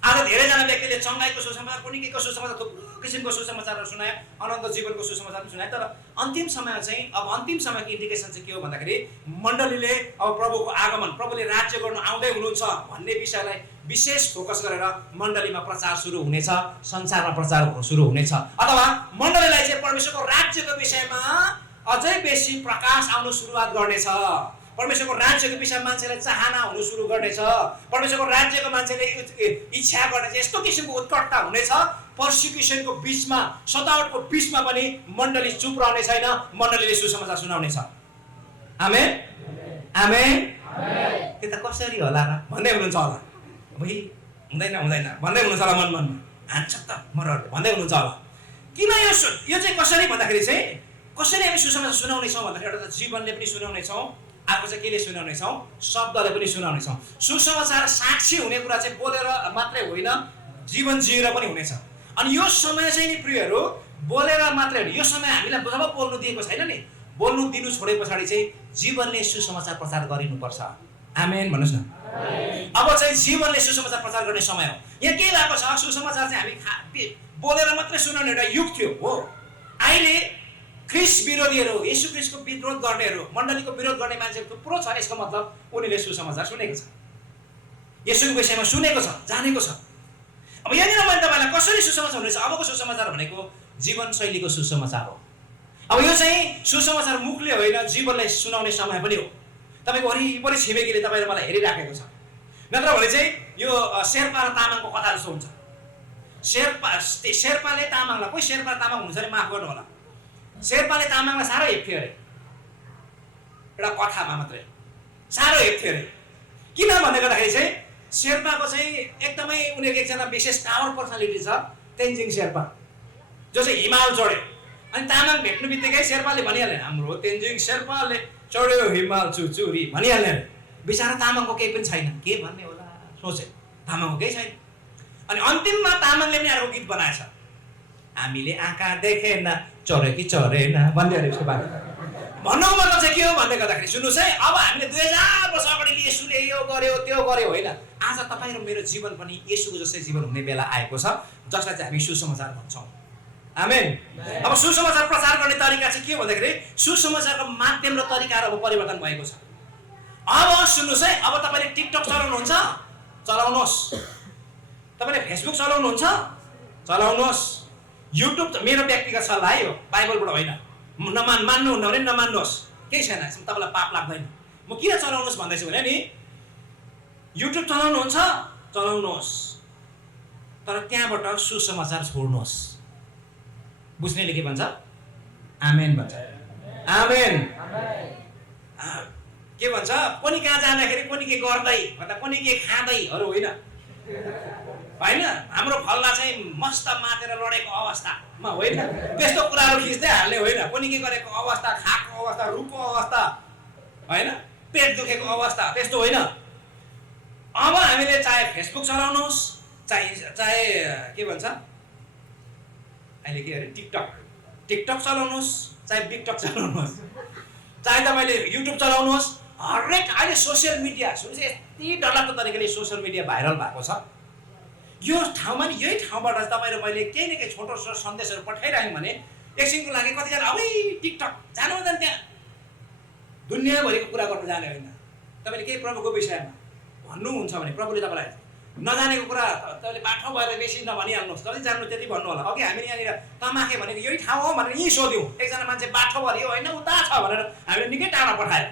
आज धेरैजना व्यक्तिले चङ्गाइको सुसमाचार, कुनै केको सुसमाचार, थुप्रो किसिमको सुसमाचारहरू सुनायो, अनन्त जीवनको सुसमाचार पनि सुनायो। तर अन्तिम समय चाहिँ अब अन्तिम समयको इन्डिकेसन चाहिँ के हो भन्दाखेरि मण्डलीले अब प्रभुको आगमन, प्रभुले राज्य गर्नु आउँदै हुनुहुन्छ भन्ने विषयलाई विशेष फोकस गरेर मण्डलीमा प्रचार सुरु हुनेछ, संसारमा प्रचार सुरु हुनेछ। अथवा मण्डलीलाई चाहिँ परमेश्वरको राज्यको विषयमा अझै बेसी प्रकाश आउनु सुरुवात गर्नेछ। परमेश्वरको राज्यको विषयमा मान्छेलाई चाहना हुनु सुरु गर्नेछ। परमेश्वरको राज्यको मान्छेले इच्छा गर्नेछ। यस्तो किसिमको उत्कटता हुनेछ। पर्सिक्युसनको बिचमा, सतावटको बिचमा पनि मण्डली चुप रहने छैन, मण्डलीले सुसमाचार सुनाउनेछ। आमेन आमेन। त्यो त कसरी होला र भन्दै हुनुहुन्छ होला, भाइ हुँदैन हुँदैन भन्दै हुनुहुन्छ होला, मनमा हान्छ त मरहरूले भन्दै हुनुहुन्छ होला। किन यो चाहिँ कसरी भन्दाखेरि चाहिँ कसरी हामी सुसमाचार सुनाउनेछौँ भन्दाखेरि एउटा त जीवनले पनि सुनाउनेछौँ, अर्को चाहिँ केले सुनाउनेछौँ, शब्दले पनि सुनाउनेछौँ। सुसमाचार साक्षी हुने कुरा चाहिँ बोलेर मात्रै होइन, जीवन जिएर पनि हुनेछ। अनि यो समय चाहिँ नि प्रियहरू बोलेर मात्रै होइन, यो समय हामीलाई जब बोल्नु दिएको छैन नि, बोल्नु दिनु छोडे पछाडि चाहिँ जीवनले सुसमाचार प्रचार गरिनुपर्छ। आमेन भन्नुहोस् न। अब चाहिँ जीवनले सुसमाचार प्रचार गर्ने समय हो। यहाँ के भएको छ, सुसमाचार चाहिँ हामी बोलेर मात्रै सुनाउने एउटा युग थियो हो। अहिले ख्रिस्ट विरोधीहरू, येशू ख्रिस्टको विरोध गर्नेहरू, मण्डलीको विरोध गर्ने मान्छेहरू थुप्रो छ। यसको मतलब उनीहरूले सुसमाचार सुनेको छ, येशूको विषयमा सुनेको छ, जानेको छ। अब यहाँनिर मैले तपाईँलाई कसरी सुसमाचार हुनेछ, अबको सुसमाचार भनेको जीवनशैलीको सुसमाचार हो। अब यो चाहिँ सुसमाचार मुखले होइन, जीवनलाई सुनाउने समय पनि हो। तपाईँको वरिपरि छिमेकीले तपाईँ र मलाई हेरिराखेको छ, नत्र भने चाहिँ यो शेर्पा र तामाङको कथा जस्तो हुन्छ। शेर्पाले तामाङलाई, कोही शेर्पा तामाङ हुन्छ अरे माफ गर्नु होला, शेर्पाले तामाङलाई साह्रो हेप्थ्यो अरे, एउटा कथामा मात्रै साह्रो हेप्थ्यो अरे। किन भन्दै गर्दाखेरि चाहिँ शेर्पाको चाहिँ एकदमै उनीहरूको एकजना विशेष टावर पर्सनालिटी छ, तेन्जिङ शेर्पा, जो चाहिँ हिमाल चढ्यो। अनि तामाङ भेट्नु बित्तिकै शेर्पाले भनिहाल्यो, हाम्रो तेन्जिङ शेर्पाले चढ्यो हिमाल चुचुरी भनिहाल्ने अरे। बिचरा तामाङको केही पनि छैन, के भन्ने होला सोचे, तामाङको केही छैन। अनि अन्तिममा तामाङले पनि अर्को गीत बनाएछ, हामीले आँखा देखेन चढ्यो कि चढेन भन्दै अरे। उसको बारे भन्नुको मतलब चाहिँ के हो भन्दै गर्दाखेरि सुन्नुहोस् है, अब हामीले 2000 वर्ष अगाडि येशूले यो गर्यो त्यो गर्यो होइन, आज तपाईँ र मेरो जीवन पनि येशूको जस्तै जीवन हुने बेला आएको छ, जसलाई चाहिँ हामी सुसमाचार भन्छौँ। आमेन। अब सुसमाचार प्रचार गर्ने तरिका चाहिँ के हो भन्दाखेरि सुसमाचारको माध्यम र तरिकाहरू अब परिवर्तन भएको छ। अब सुन्नुहोस् है, अब तपाईँले टिकटक चलाउनुहुन्छ, चलाउनुहोस्। तपाईँले फेसबुक चलाउनुहुन्छ, चलाउनुहोस्। युट्युब त मेरो व्यक्तिगत सल्लाह है हो, बाइबलबाट होइन। मान्नुहुन्न भने नमान्नुहोस्, केही छैन, तपाईँलाई पाप लाग्दैन। म किन चलाउनुहोस् भन्दैछु भने नि, युट्युब चलाउनुहुन्छ चलाउनुहोस्, तर त्यहाँबाट सुसमाचार छोड्नुहोस्। बुझ्नेले के भन्छ? आमेन भन्छ। आमेन। के भन्छ, कोनी कहाँ जाँदाखेरि कोनी के गर्दै भन्दा कोनी के खाँदैहरू होइन, होइन हाम्रो फल्ला चाहिँ मस्त मातेर लडेको अवस्थामा होइन, त्यस्तो कुराहरू खिच्दै हाल्ने होइन। कोनी के गरेको अवस्था, खाएको अवस्था, रुखको अवस्था होइन, पेट दुखेको अवस्था, त्यस्तो होइन। अब हामीले चाहे फेसबुक चलाउनुहोस्, चाहे के भन्छ अहिले के अरे टिकटक चलाउनुहोस्, चाहे बिकटक चलाउनुहोस्, चाहे तपाईँले युट्युब चलाउनुहोस्, हरेक अहिले सोसियल मिडिया सुन्नुहोस्, यति डरलाग्दो तरिकाले सोसियल मिडिया भाइरल भएको छ। यो ठाउँमा नि यही ठाउँबाट तपाईँ र मैले केही न केही छोटो छोटो सन्देशहरू पठाइरह्यौँ भने एकछिनको लागि कतिजना अब टिकटक जानु हुँदैन, त्यहाँ दुनियाँभरिको कुरा गर्नु जाने होइन। तपाईँले केही प्रभुको विषयमा भन्नुहुन्छ भने प्रभुले तपाईँलाई नजानेको कुरा तपाईँले बाठो भएर बेसी नभनिहाल्नुहोस्, जति जान्नु त्यति भन्नु होला। अघि हामीले यहाँनिर तमाखे भनेको यही ठाउँ हो भनेर यहीँ सोध्यौँ, एकजना मान्छे बाठो भरियो होइन उता छ भनेर हामीले निकै टाढा पठायो।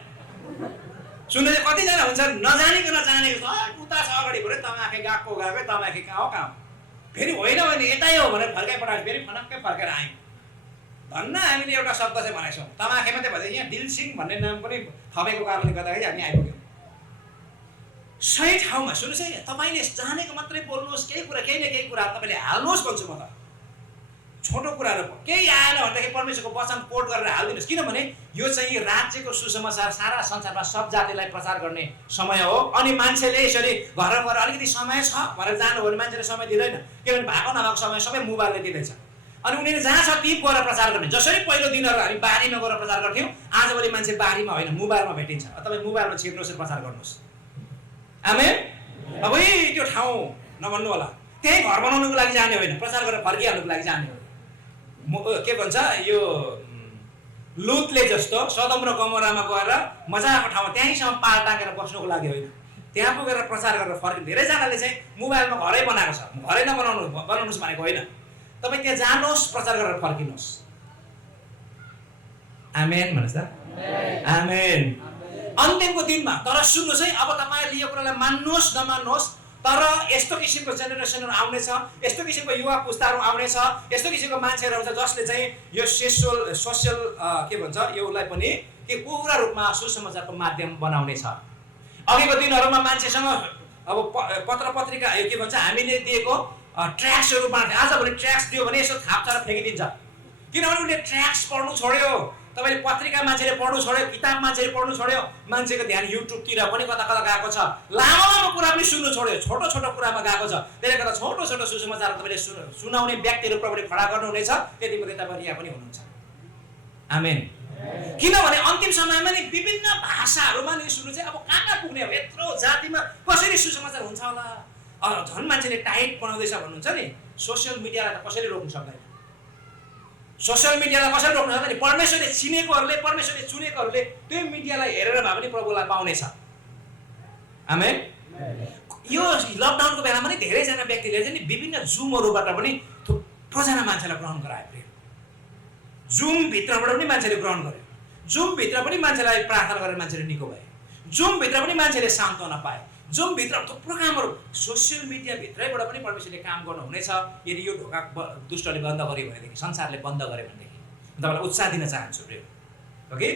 सुन्नु चाहिँ कतिजना हुन्छ नजानेको नजानेको उता छ अगाडि भयो, तमाखे गएको तमाखे कहाँ हो फेरि होइन भने यतै हो भनेर फर्काइ पठायो, फेरि फनक्कै फर्केर आयौँ। धन्न हामीले एउटा शब्द चाहिँ भनेको छौँ, तमाखे मात्रै भन्छ, यहाँ दिलसिंह भन्ने नाम पनि थपेको कारणले गर्दाखेरि हामी आइपुग्यौँ सही ठाउँमा। सुन्नुहोस् है, तपाईँले जानेको मात्रै बोल्नुहोस्, केही कुरा केही न केही कुरा तपाईँले हाल्नुहोस् भन्छु म त। छोटो कुराहरू केही आएन भनेदेखि परमेश्वरको वचन कोट गरेर हालिदिनुहोस्, किनभने यो चाहिँ राज्यको सुसमाचार सारा संसारमा सब जातिलाई प्रचार गर्ने समय हो। अनि मान्छेले यसरी घर गएर अलिकति समय छ भनेर जानु भने मान्छेले समय दिँदैन, किनभने भएको नभएको समय सबै मोबाइलले दिँदैछ। अनि उनीहरूले जहाँ छ त्यहीँ गएर प्रचार गर्ने। जसरी पहिलो दिनहरू हामी बारीमा गएर प्रचार गर्थ्यौँ, आजभोलि मान्छे बारीमा होइन मोबाइलमा भेटिन्छ। तपाईँ मोबाइलमा छिर्नुहोस् र प्रचार गर्नुहोस्। आमेन। अब त्यो ठाउँ नभन्नु होला, त्यही घर बनाउनुको लागि जाने होइन, प्रचार गरेर फर्किहाल्नुको लागि जाने हो। के भन्छ यो लुतले जस्तो सदम र गमोरामा गएर मजाको ठाउँमा त्यहीँसम्म पाल टाँगेर बस्नुको लागि होइन, त्यहाँ पुगेर प्रचार गरेर फर्किनु। धेरैजनाले चाहिँ मोबाइलमा घरै बनाएको छ, घरै बनाउनुहोस् भनेको होइन। तपाईँ त्यहाँ जानुहोस्, प्रचार गरेर फर्किनुहोस्। आमेन भन्नुहोस् त। आमेन। अन्तिमको दिनमा तर सुन्नुहोस् है, अब तपाईँहरूले यो कुरालाई मान्नुहोस् नमान्नुहोस्, तर यस्तो किसिमको जेनेरेसनहरू आउनेछ, यस्तो किसिमको युवा पुस्ताहरू आउनेछ, यस्तो किसिमको मान्छेहरू आउँछ जसले चाहिँ यो सोसियल के भन्छ योलाई पनि के पुरा रूपमा सुसमाचारको माध्यम बनाउनेछ। अघिको दिनहरूमा मान्छेसँग अब पत्र पत्रिका के भन्छ हामीले दिएको ट्र्याक्सहरू बाँड्थे, आजभोलि ट्र्याक्स दियो भने यसो थाप्छाएर फ्याँकिदिन्छ, किनभने उसले ट्र्याक्स पढ्नु छोड्यो। तपाईँले पत्रिका मान्छेले पढ्नु छोड्यो, किताब मान्छेले पढ्नु छोड्यो, मान्छेको ध्यान युट्युबतिर पनि कता कता गएको छ, लामो लामो कुरा पनि सुन्नु छोड्यो, छोटो छोटो कुरामा गएको छ। त्यसले गर्दा छोटो छोटो सुसमाचार तपाईँले सुनाउने व्यक्तिहरू प्रभुले खडा गर्नुहुनेछ, त्यति मात्रै तपाईँ यहाँ पनि हुनुहुन्छ। आमेन। किनभने अन्तिम समयमा नि विभिन्न भाषाहरूमा नि सुन्नु चाहिँ अब कहाँ पुग्ने हो, यत्रो जातिमा कसरी सुसमाचार हुन्छ होला। झन् मान्छेले टाइट बनाउँदैछ भन्नुहुन्छ नि, सोसियल मिडियालाई त कसैले रोक्नु सक्दैन। सोसियल मिडियालाई कसरी रोक्नु सक्दैन? परमेश्वरले चिनेकोहरूले, परमेश्वरले चुनेकोहरूले त्यो मिडियालाई हेरेर भए पनि प्रभुलाई पाउनेछ। आमेन। यो लकडाउनको बेलामा नि धेरैजना व्यक्तिले चाहिँ विभिन्न जुमहरूबाट पनि थुप्रोजना मान्छेलाई ग्रहण गरायो। जुमभित्रबाट पनि मान्छेले ग्रहण गर्यो, जुमभित्र पनि मान्छेलाई प्रार्थना गरेर मान्छेले निको भए, जुमभित्र पनि मान्छेले सान्त्वना पाए, जुमभित्र थुप्रो कामहरू सोसियल मिडियाभित्रैबाट पनि परमेश्वरले काम गर्नुहुनेछ। यदि यो ढोका दुष्टले बन्द गर्यो भनेदेखि, संसारले बन्द गर्यो भनेदेखि तपाईँलाई उत्साह दिन चाहन्छु प्रिय। ओके,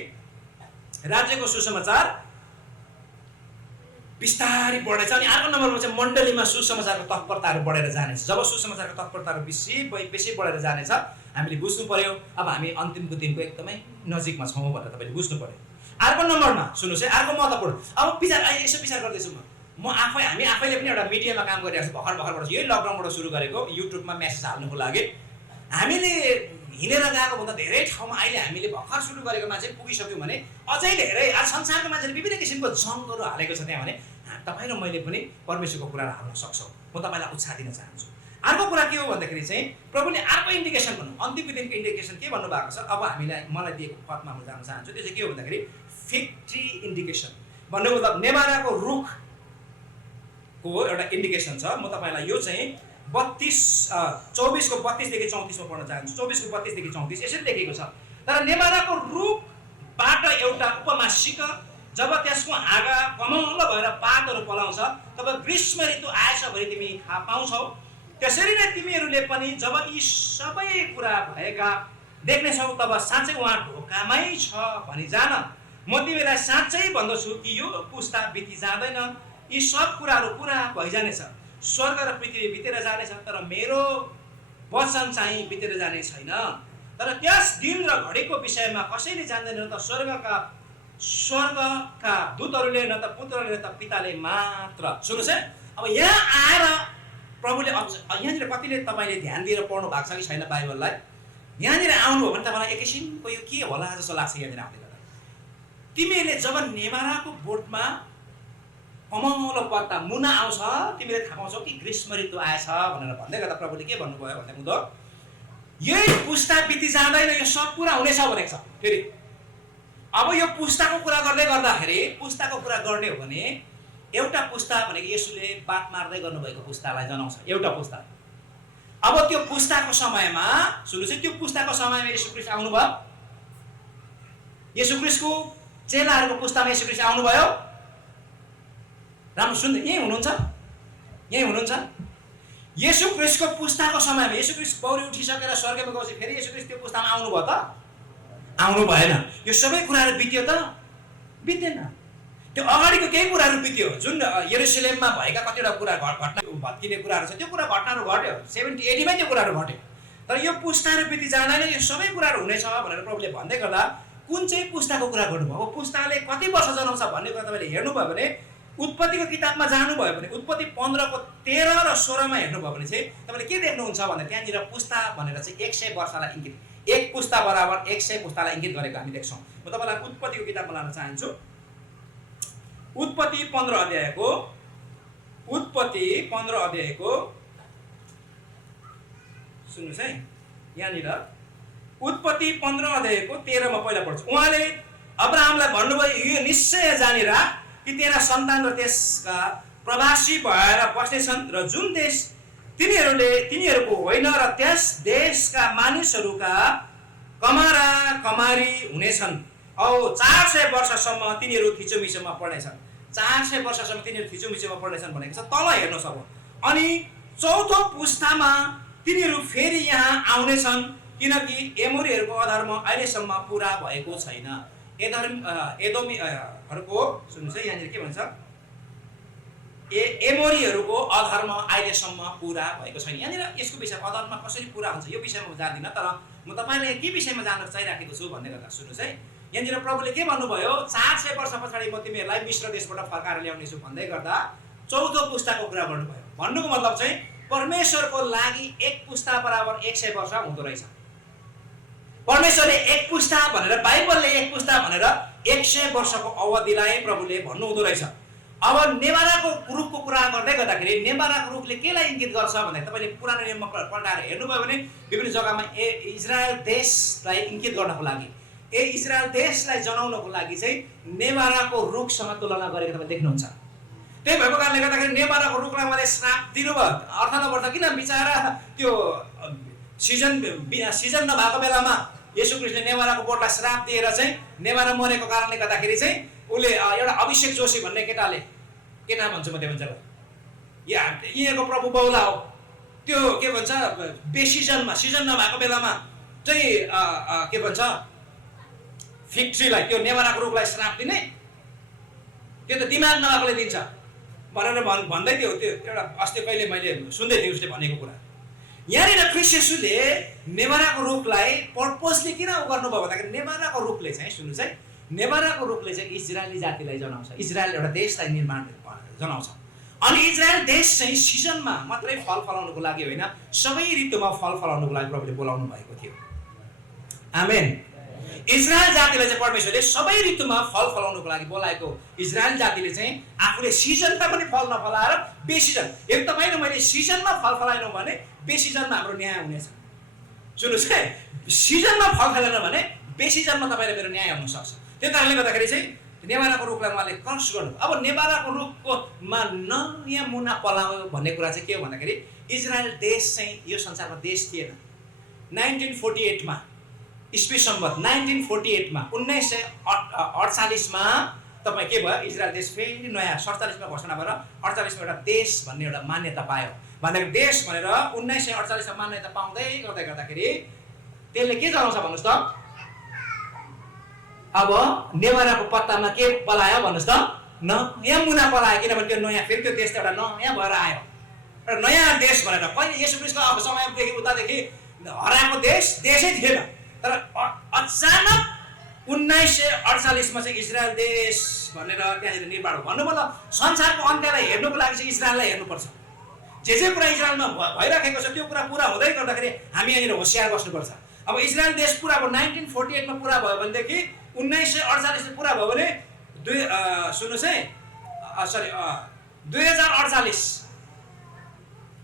राज्यको सुसमाचार बिस्तारै बढेछ। अनि अर्को नम्बरमा चाहिँ मण्डलीमा सुसमाचारको तत्परताहरू बढेर जानेछ। जब सुसमाचारको तत्परताहरू बेसी बढेर जानेछ, हामीले बुझ्नु पर्यो अब हामी अन्तिमको दिनको एकदमै नजिकमा छौँ भनेर तपाईँले बुझ्नु पर्यो। अर्को नम्बरमा सुन्नुहोस् है, अर्को महत्त्वपूर्ण, अब अहिले यसो विचार गर्दैछु म हामी आफैले पनि एउटा मिडियामा काम गरिरहेको छु भर्खरबाट, यही लकडाउनबाट सुरु गरेको युट्युबमा मेसेज हाल्नुको लागि। हामीले हिँडेर गएको भन्दा धेरै ठाउँमा अहिले हामीले भर्खर सुरु गरेको मान्छे पुगिसक्यौँ भने अझै धेरै आज संसारको मान्छेले विभिन्न किसिमको जङ्गहरू हालेको छ त्यहाँ भने तपाईँ र मैले पनि परमेश्वरको कुराहरू हाल्न सक्छौँ। म तपाईँलाई उत्साह दिन चाहन्छु। अर्को कुरा के हो भन्दाखेरि चाहिँ प्रभुले अर्को इन्डिकेसन भन्नु, अन्तिमको दिनको इन्डिकेसन के भन्नुभएको छ, अब मलाई दिएको पदमा म जान चाहन्छु। त्यो चाहिँ के हो भन्दाखेरि फिग ट्री इन्डिकेसन भन्नु, मतलब नेभाराको रुखको एउटा इन्डिकेसन छ। म तपाईँलाई यो चाहिँ 24को 32देखि 34मा पढ्न चाहन्छु। 24को 32देखि 34 यसरी लेखेको छ, तर नेभाराको रुखबाट एउटा उपमा सिक, जब त्यसको हाँगा कमल भएर पातहरू पलाउँछ तब ग्रीष्म ऋतु आएछ भने तिमी थाहा पाउँछौ। त्यसरी नै तिमीहरूले पनि जब यी सबै कुरा भएका देख्नेछौ तब साँच्चै उहाँ ढोकामै छ भनी जान। म तिमीलाई साँच्चै भन्दछु कि यो पुस्ता बिति जाँदैन, यी सब कुराहरू पुरा भइजानेछ। स्वर्ग र पृथ्वी बितेर जानेछ तर मेरो वचन चाहिँ बितेर जाने छैन। तर त्यस दिन र घडीको विषयमा कसैले जान्दैन, न त स्वर्गका दूतहरूले, न त पुत्रले, न त पिताले मात्र। सुन्नुहोस् है, अब यहाँ आएर प्रभुले यहाँनिर कतिले तपाईँले ध्यान दिएर पढ्नु भएको छ कि छैन बाइबललाई, यहाँनिर आउनु हो भने तपाईँलाई एक किसिमको यो के होला जस्तो लाग्छ। यहाँनिर आउँदै गर्दा तिमीहरूले जब नेभाराको बोटमा कमलो पत्ता मुना आउँछ तिमीले थाहा पाउँछौ कि ग्रीष्म ऋतु आएछ भनेर भन्दै गर्दा प्रभुले के भन्नुभयो भन्दा हुँदो यही पुस्ता बिति जाँदैन, यो सब कुरा हुनेछ भनेको छ। फेरि अब यो पुस्ताको कुरा गर्दै गर्दाखेरि पुस्ताको कुरा गर्ने हो भने एउटा पुस्ता भनेको येशूले बात मार्दै गर्नुभएको पुस्तालाई जनाउँछ, एउटा पुस्ता। अब त्यो पुस्ताको समयमा सुन्नुहोस्, त्यो पुस्ताको समयमा येशू ख्रीष्ट आउनुभयो, येशू ख्रीष्टको चेलाहरूको पुस्तामा येशू ख्रीष्ट आउनुभयो। राम्रो सुन्दै, यही हुनुहुन्छ, यही हुनुहुन्छ। येशू ख्रीष्टको पुस्ताको समयमा येशू ख्रीष्ट पौडी उठिसकेर स्वर्गमा गएपछि फेरि येशू ख्रीष्ट त्यो पुस्तामा आउनुभयो त? आउनु भएन। यो सबै कुराहरू बित्यो त? बितेन। त्यो अगाडिको केही कुराहरू बित्यो। जुन यरुशलेममा भएका कतिवटा कुरा घटना भत्किने कुराहरू छ, त्यो कुरा घटनाहरू घट्यो। 70-80 मै त्यो कुराहरू घट्यो। तर यो पुस्ताहरू बिति जाँदैन, यो सबै कुराहरू हुनेछ भनेर प्रभुले भन्दै गर्दा कुन चाहिँ पुस्ताको कुरा गर्नुभयो? अब पुस्ताले कति वर्ष जनाउँछ भन्ने कुरा तपाईँले हेर्नुभयो भने उत्पत्तिको किताबमा जानुभयो भने उत्पत्ति 15 को 13 र 16 मा हेर्नुभयो भने चाहिँ तपाईँले के देख्नुहुन्छ भने त्यहाँनिर पुस्ता भनेर चाहिँ 100 वर्षलाई इङ्गित, एक पुस्ता बराबर 100 पुस्तालाई इङ्गित गरेको हामी देख्छौँ। म तपाईँलाई उत्पत्तिको किताबमा लान चाहन्छु। उत्पत्ति 15 अध्यायको सुन्नुहोस् है, यहाँनिर उत्पत्ति 15 अध्यायको 13 मा पहिला पढ्छु। उहाँले अब्राहमलाई भन्नुभयो, यो निश्चय जानेर कि तेरा सन्तान र त्यसका प्रवासी भएर बस्नेछन् र जुन देश तिनीहरूको होइन र त्यस देशका मानिसहरूका कमारा कमारी हुनेछन्। औ 400 वर्षसम्म तिनीहरू थिचोमिचोमा पढ्नेछन्। 400 वर्षसम्म तिनीहरू थिचोमिचोमा पढ्नेछन् भनेको छ। तल हेर्नुहोस् अब, अनि चौथो पुस्तामा तिनीहरू फेरि यहाँ आउनेछन् किनकि एमोरीहरूको अधर्म अहिलेसम्म पुरा भएको छैन। एदोमीहरूको सुन्नुहोस् है, यहाँनिर के भन्छ, एमोरीहरूको अधर्म अहिलेसम्म पुरा भएको छैन। यहाँनिर यसको विषयमा अधर्म कसरी पुरा हुन्छ यो विषयमा म जान्दिनँ, तर म तपाईँले के विषयमा जान्न चाहिराखेको छु भन्ने गर्दा सुन्नुहोस् है। यहाँनिर प्रभुले के भन्नुभयो, 400 वर्ष पछाडि म तिमीहरूलाई मिश्र देशबाट फर्काएर ल्याउनेछु भन्दै गर्दा चौथो पुस्ताको कुरा गर्नुभयो। भन्नुको मतलब चाहिँ परमेश्वरको लागि एक पुस्ता बराबर 100 वर्ष हुँदो रहेछ। परमेश्वरले एक पुस्ता भनेर, बाइबलले एक पुस्ता भनेर 100 वर्षको अवधिलाई प्रभुले भन्नुहुँदो रहेछ। अब नेबाराको रुखको कुरा गर्दै गर्दाखेरि नेबाराको रुखले केलाई इङ्गित गर्छ भन्दा तपाईँले पुरानो नियममा पल्टाएर हेर्नुभयो भने विभिन्न जग्गामा इजरायल देशलाई इङ्गित गर्नको लागि, इजरायल देशलाई जनाउनको लागि चाहिँ नेबाराको रुखसँग तुलना गरेको तपाईँ देख्नुहुन्छ। त्यही भएको कारणले गर्दाखेरि नेबाराको रुखलाई उहाँले श्राप दिनुभयो। अर्थ नपर्दा किन बिचारा त्यो सिजन नभएको बेलामा येशू ख्रीष्टले नेबाराको बोटलाई श्राप दिएर चाहिँ नेबारा मरेको कारणले गर्दाखेरि चाहिँ उसले एउटा अभिषेक जोशी भन्ने केटा भन्छु म, त्यो भन्छ यिनीहरूको प्रभु बाउला हो, त्यो के भन्छ सिजन नभएको बेलामा चाहिँ के भन्छ फिग ट्रीलाई, त्यो नेबाराको रुखलाई श्राप दिने, त्यो त दिमाग नभएकोले दिन्छ भनेर भन्दै थियो। त्यो एउटा अस्ति कहिले मैले सुन्दै थिएँ उसले भनेको कुरा। यहाँनिर ख्रीष्ट येशूले नेबाराको रुखलाई पर्पसले किन गर्नुभयो भन्दाखेरि नेबाराको रुखले चाहिँ सुन्नुहोस् है, नेबाराको रुखले चाहिँ इजरायली जातिलाई जनाउँछ, इजरायल एउटा देशलाई निर्माण जनाउँछ। अनि इजरायल देश चाहिँ सिजनमा मात्रै फल फलाउनुको लागि होइन, सबै ऋतुमा फल फलाउनुको लागि प्रभुले बोलाउनु भएको थियो। आमेन। इजरायल जातिलाई चाहिँ परमेश्वरले सबै ऋतुमा फल फलाउनुको लागि बोलाएको। इजरायल जातिले चाहिँ आफूले सिजनमा पनि फल नफलाएर बेसिजन, यदि तपाईँ र मैले सिजनमा फल फलाएनौँ भने बेसिजनमा हाम्रो न्याय हुनेछ। सुन्नुहोस् है, सिजनमा फल फलाएन भने बेसिजनमा तपाईँ र मेरो न्याय हुन सक्छ। त्यो कारणले गर्दाखेरि चाहिँ नेबाराको रुखलाई उहाँले कर्स गर्नु। अब नेबाराको रुखकोमा नयाँ मुना पलायो भन्ने कुरा चाहिँ के हो भन्दाखेरि इजरायल देश चाहिँ यो संसारमा देश थिएन। 1948 मा ईस्वी सम्वत 1948 मा 1948 मा तपाईँ के भयो, इजरायल देश फेरि नयाँ 47 मा घोषणा भएर 48 मा एउटा देश भन्ने एउटा मान्यता पायो। भन्दाखेरि देश भनेर 1948 मा मान्यता पाउँदै गर्दाखेरि त्यसले के जनाउँछ भन्नुहोस् त, अब नेबाराको पत्तामा के पलायो भन्नुहोस् त, नयाँ मुना पलायो। किनभने त्यो नयाँ फेरि त्यो देश त एउटा नयाँ भएर आयो, एउटा नयाँ देश भनेर। कहिले येशू ख्रीष्टको अब समयदेखि उतादेखि हराएको देशै थिएन, तर अचानक 1948 मा चाहिँ इजरायल देश भनेर त्यहाँनिर निर्माण हो। भन्नु मतलब संसारको अन्त्यलाई हेर्नुको लागि चाहिँ इजरायललाई हेर्नुपर्छ। जे कुरा इजरायलमा भइराखेको छ त्यो कुरा पुरा हुँदै गर्दाखेरि हामी यहाँनिर होसियार बस्नुपर्छ। अब इजरायल देश पुरा भयो 1948 मा पुरा भयो भनेदेखि 1948 मा पुरा भयो भने सुन्नुहोस् है, 2048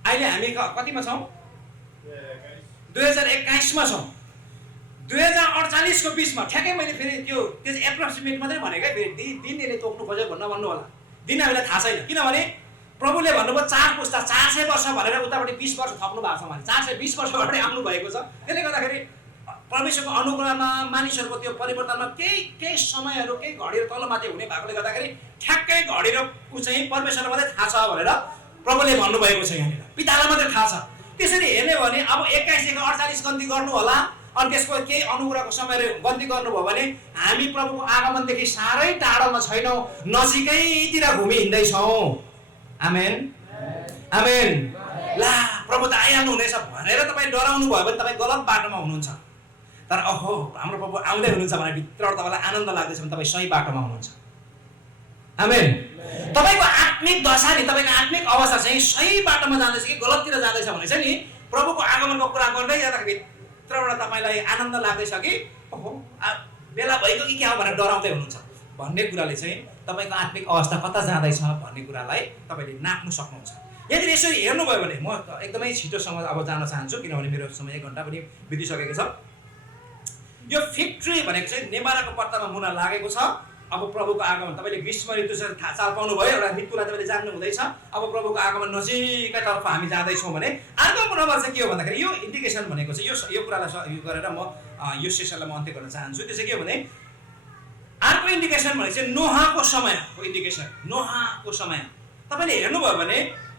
अहिले हामी कतिमा छौँ, 2021 मा छौँ। 2048 को बिचमा ठ्याक्कै मैले फेरि त्यो चाहिँ एप्रोक्सिमेट मात्रै भनेको है, फेरि दिन यसले तोक्नु खोज्यो भन्नु होला, दिन हामीलाई थाहा छैन। किनभने प्रभुले भन्नुभयो 4 पुस्ता 400 वर्ष भनेर उतापट्टि 20 वर्ष थप्नु भएको छ भने 420 वर्षबाट आउनु भएको छ। त्यसले गर्दाखेरि परमेश्वरको अनुग्रहमा मानिसहरूको त्यो परिवर्तनमा केही समयहरू केही घडीहरू तलमाथि हुने भएकोले गर्दाखेरि ठ्याक्कै घडी र ऊ चाहिँ परमेश्वरलाई मात्रै थाहा छ भनेर प्रभुले भन्नुभएको छ यहाँनिर, पितालाई मात्रै थाहा छ। त्यसरी हेर्ने हो भने अब 21 देखि 48 गन्ती गर्नु होला, अनि त्यसको केही अनुग्रहको समय गन्ती गर्नुभयो भने हामी प्रभुको आगमनदेखि साह्रै टाढोमा छैनौँ, नजिकैतिर घुमि हिँड्दैछौँ। आमेन आमेन। ला प्रभु त आइहाल्नु हुनेछ भनेर तपाईँ डराउनु भयो भने तपाईँ गलत बाटोमा हुनुहुन्छ। तर अहो हाम्रो प्रभु आउँदै हुनुहुन्छ भने भित्रबाट तपाईँलाई आनन्द लाग्दैछ भने तपाईँ सही बाटोमा हुनुहुन्छ। आमेन। तपाईँको आत्मिक दशा नि, तपाईँको आत्मिक अवस्था चाहिँ सही बाटोमा जाँदैछ कि गलततिर जाँदैछ भने चाहिँ नि प्रभुको आगमनको कुरा गर्दै जाँदाखेरि भित्रबाट तपाईँलाई आनन्द लाग्दैछ कि ओहो बेला भएको कि क्या हो भनेर डराउँदै हुनुहुन्छ भन्ने कुराले चाहिँ तपाईँको आत्मिक अवस्था कता जाँदैछ भन्ने कुरालाई तपाईँले नाप्नु सक्नुहुन्छ। यदि यसरी हेर्नुभयो भने म एकदमै छिटोसँग अब जान चाहन्छु, किनभने मेरो समय 1 घन्टा पनि बितिसकेको छ। यो फिग ट्री भनेको चाहिँ नेमाराको पत्तामा मुना लागेको छ। अब प्रभुको आगमन तपाईँले ग्रीष्म ऋतु चाल पाउनु भयो, एउटा ऋतुलाई तपाईँले जान्नु हुँदैछ। अब प्रभुको आगमन नजिकैतर्फ हामी जाँदैछौँ भने अर्को नम्बर चाहिँ के हो भन्दाखेरि यो इन्डिकेसन भनेको चाहिँ यो कुरालाई यो गरेर म यो सेसनलाई म अन्त्य गर्न चाहन्छु। त्यो चाहिँ के हो भने अर्को इन्डिकेसन भनेको चाहिँ नोहाको समयको इन्डिकेसन। नोहाको समय तपाईँले हेर्नुभयो भने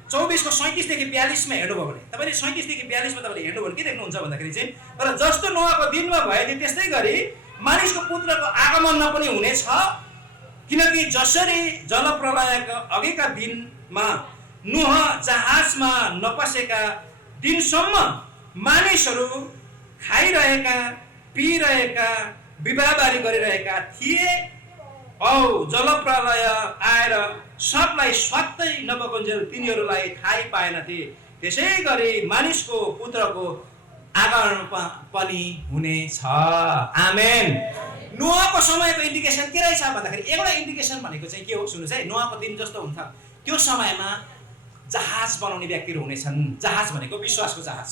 24:37 देखि 42 हेर्नुभयो भने तपाईँले 37 देखि 42 तपाईँले हेर्नुभयो भने के देख्नुहुन्छ भन्दाखेरि चाहिँ तर जस्तो नोहाको दिनमा भयो नि त्यस्तै गरी मानिसको पुत्रको आगमनमा पनि हुनेछ। किनकि जसरी जलप्रलयका अघिका दिनमा नोह जहाजमा नपसेका दिनसम्म मानिसहरू खाइरहेका पिइरहेका विवाहबारी गरिरहेका थिए औ जलप्रलय आएर सबलाई स्वात्तै नबकुन्जेल तिनीहरूलाई थाहै पाएनथे, त्यसै गरी मानिसको पुत्रको आगमन पनि हुनेछ। आमेन। नोहाको समयको इन्डिकेसन के रहेछ भन्दाखेरि एउटा इन्डिकेसन भनेको चाहिँ के हो सुन्नुहोस् है। नोहाको दिन जस्तो हुन्छ त्यो समयमा जहाज बनाउने व्यक्तिहरू हुनेछन्। जहाज भनेको विश्वासको जहाज।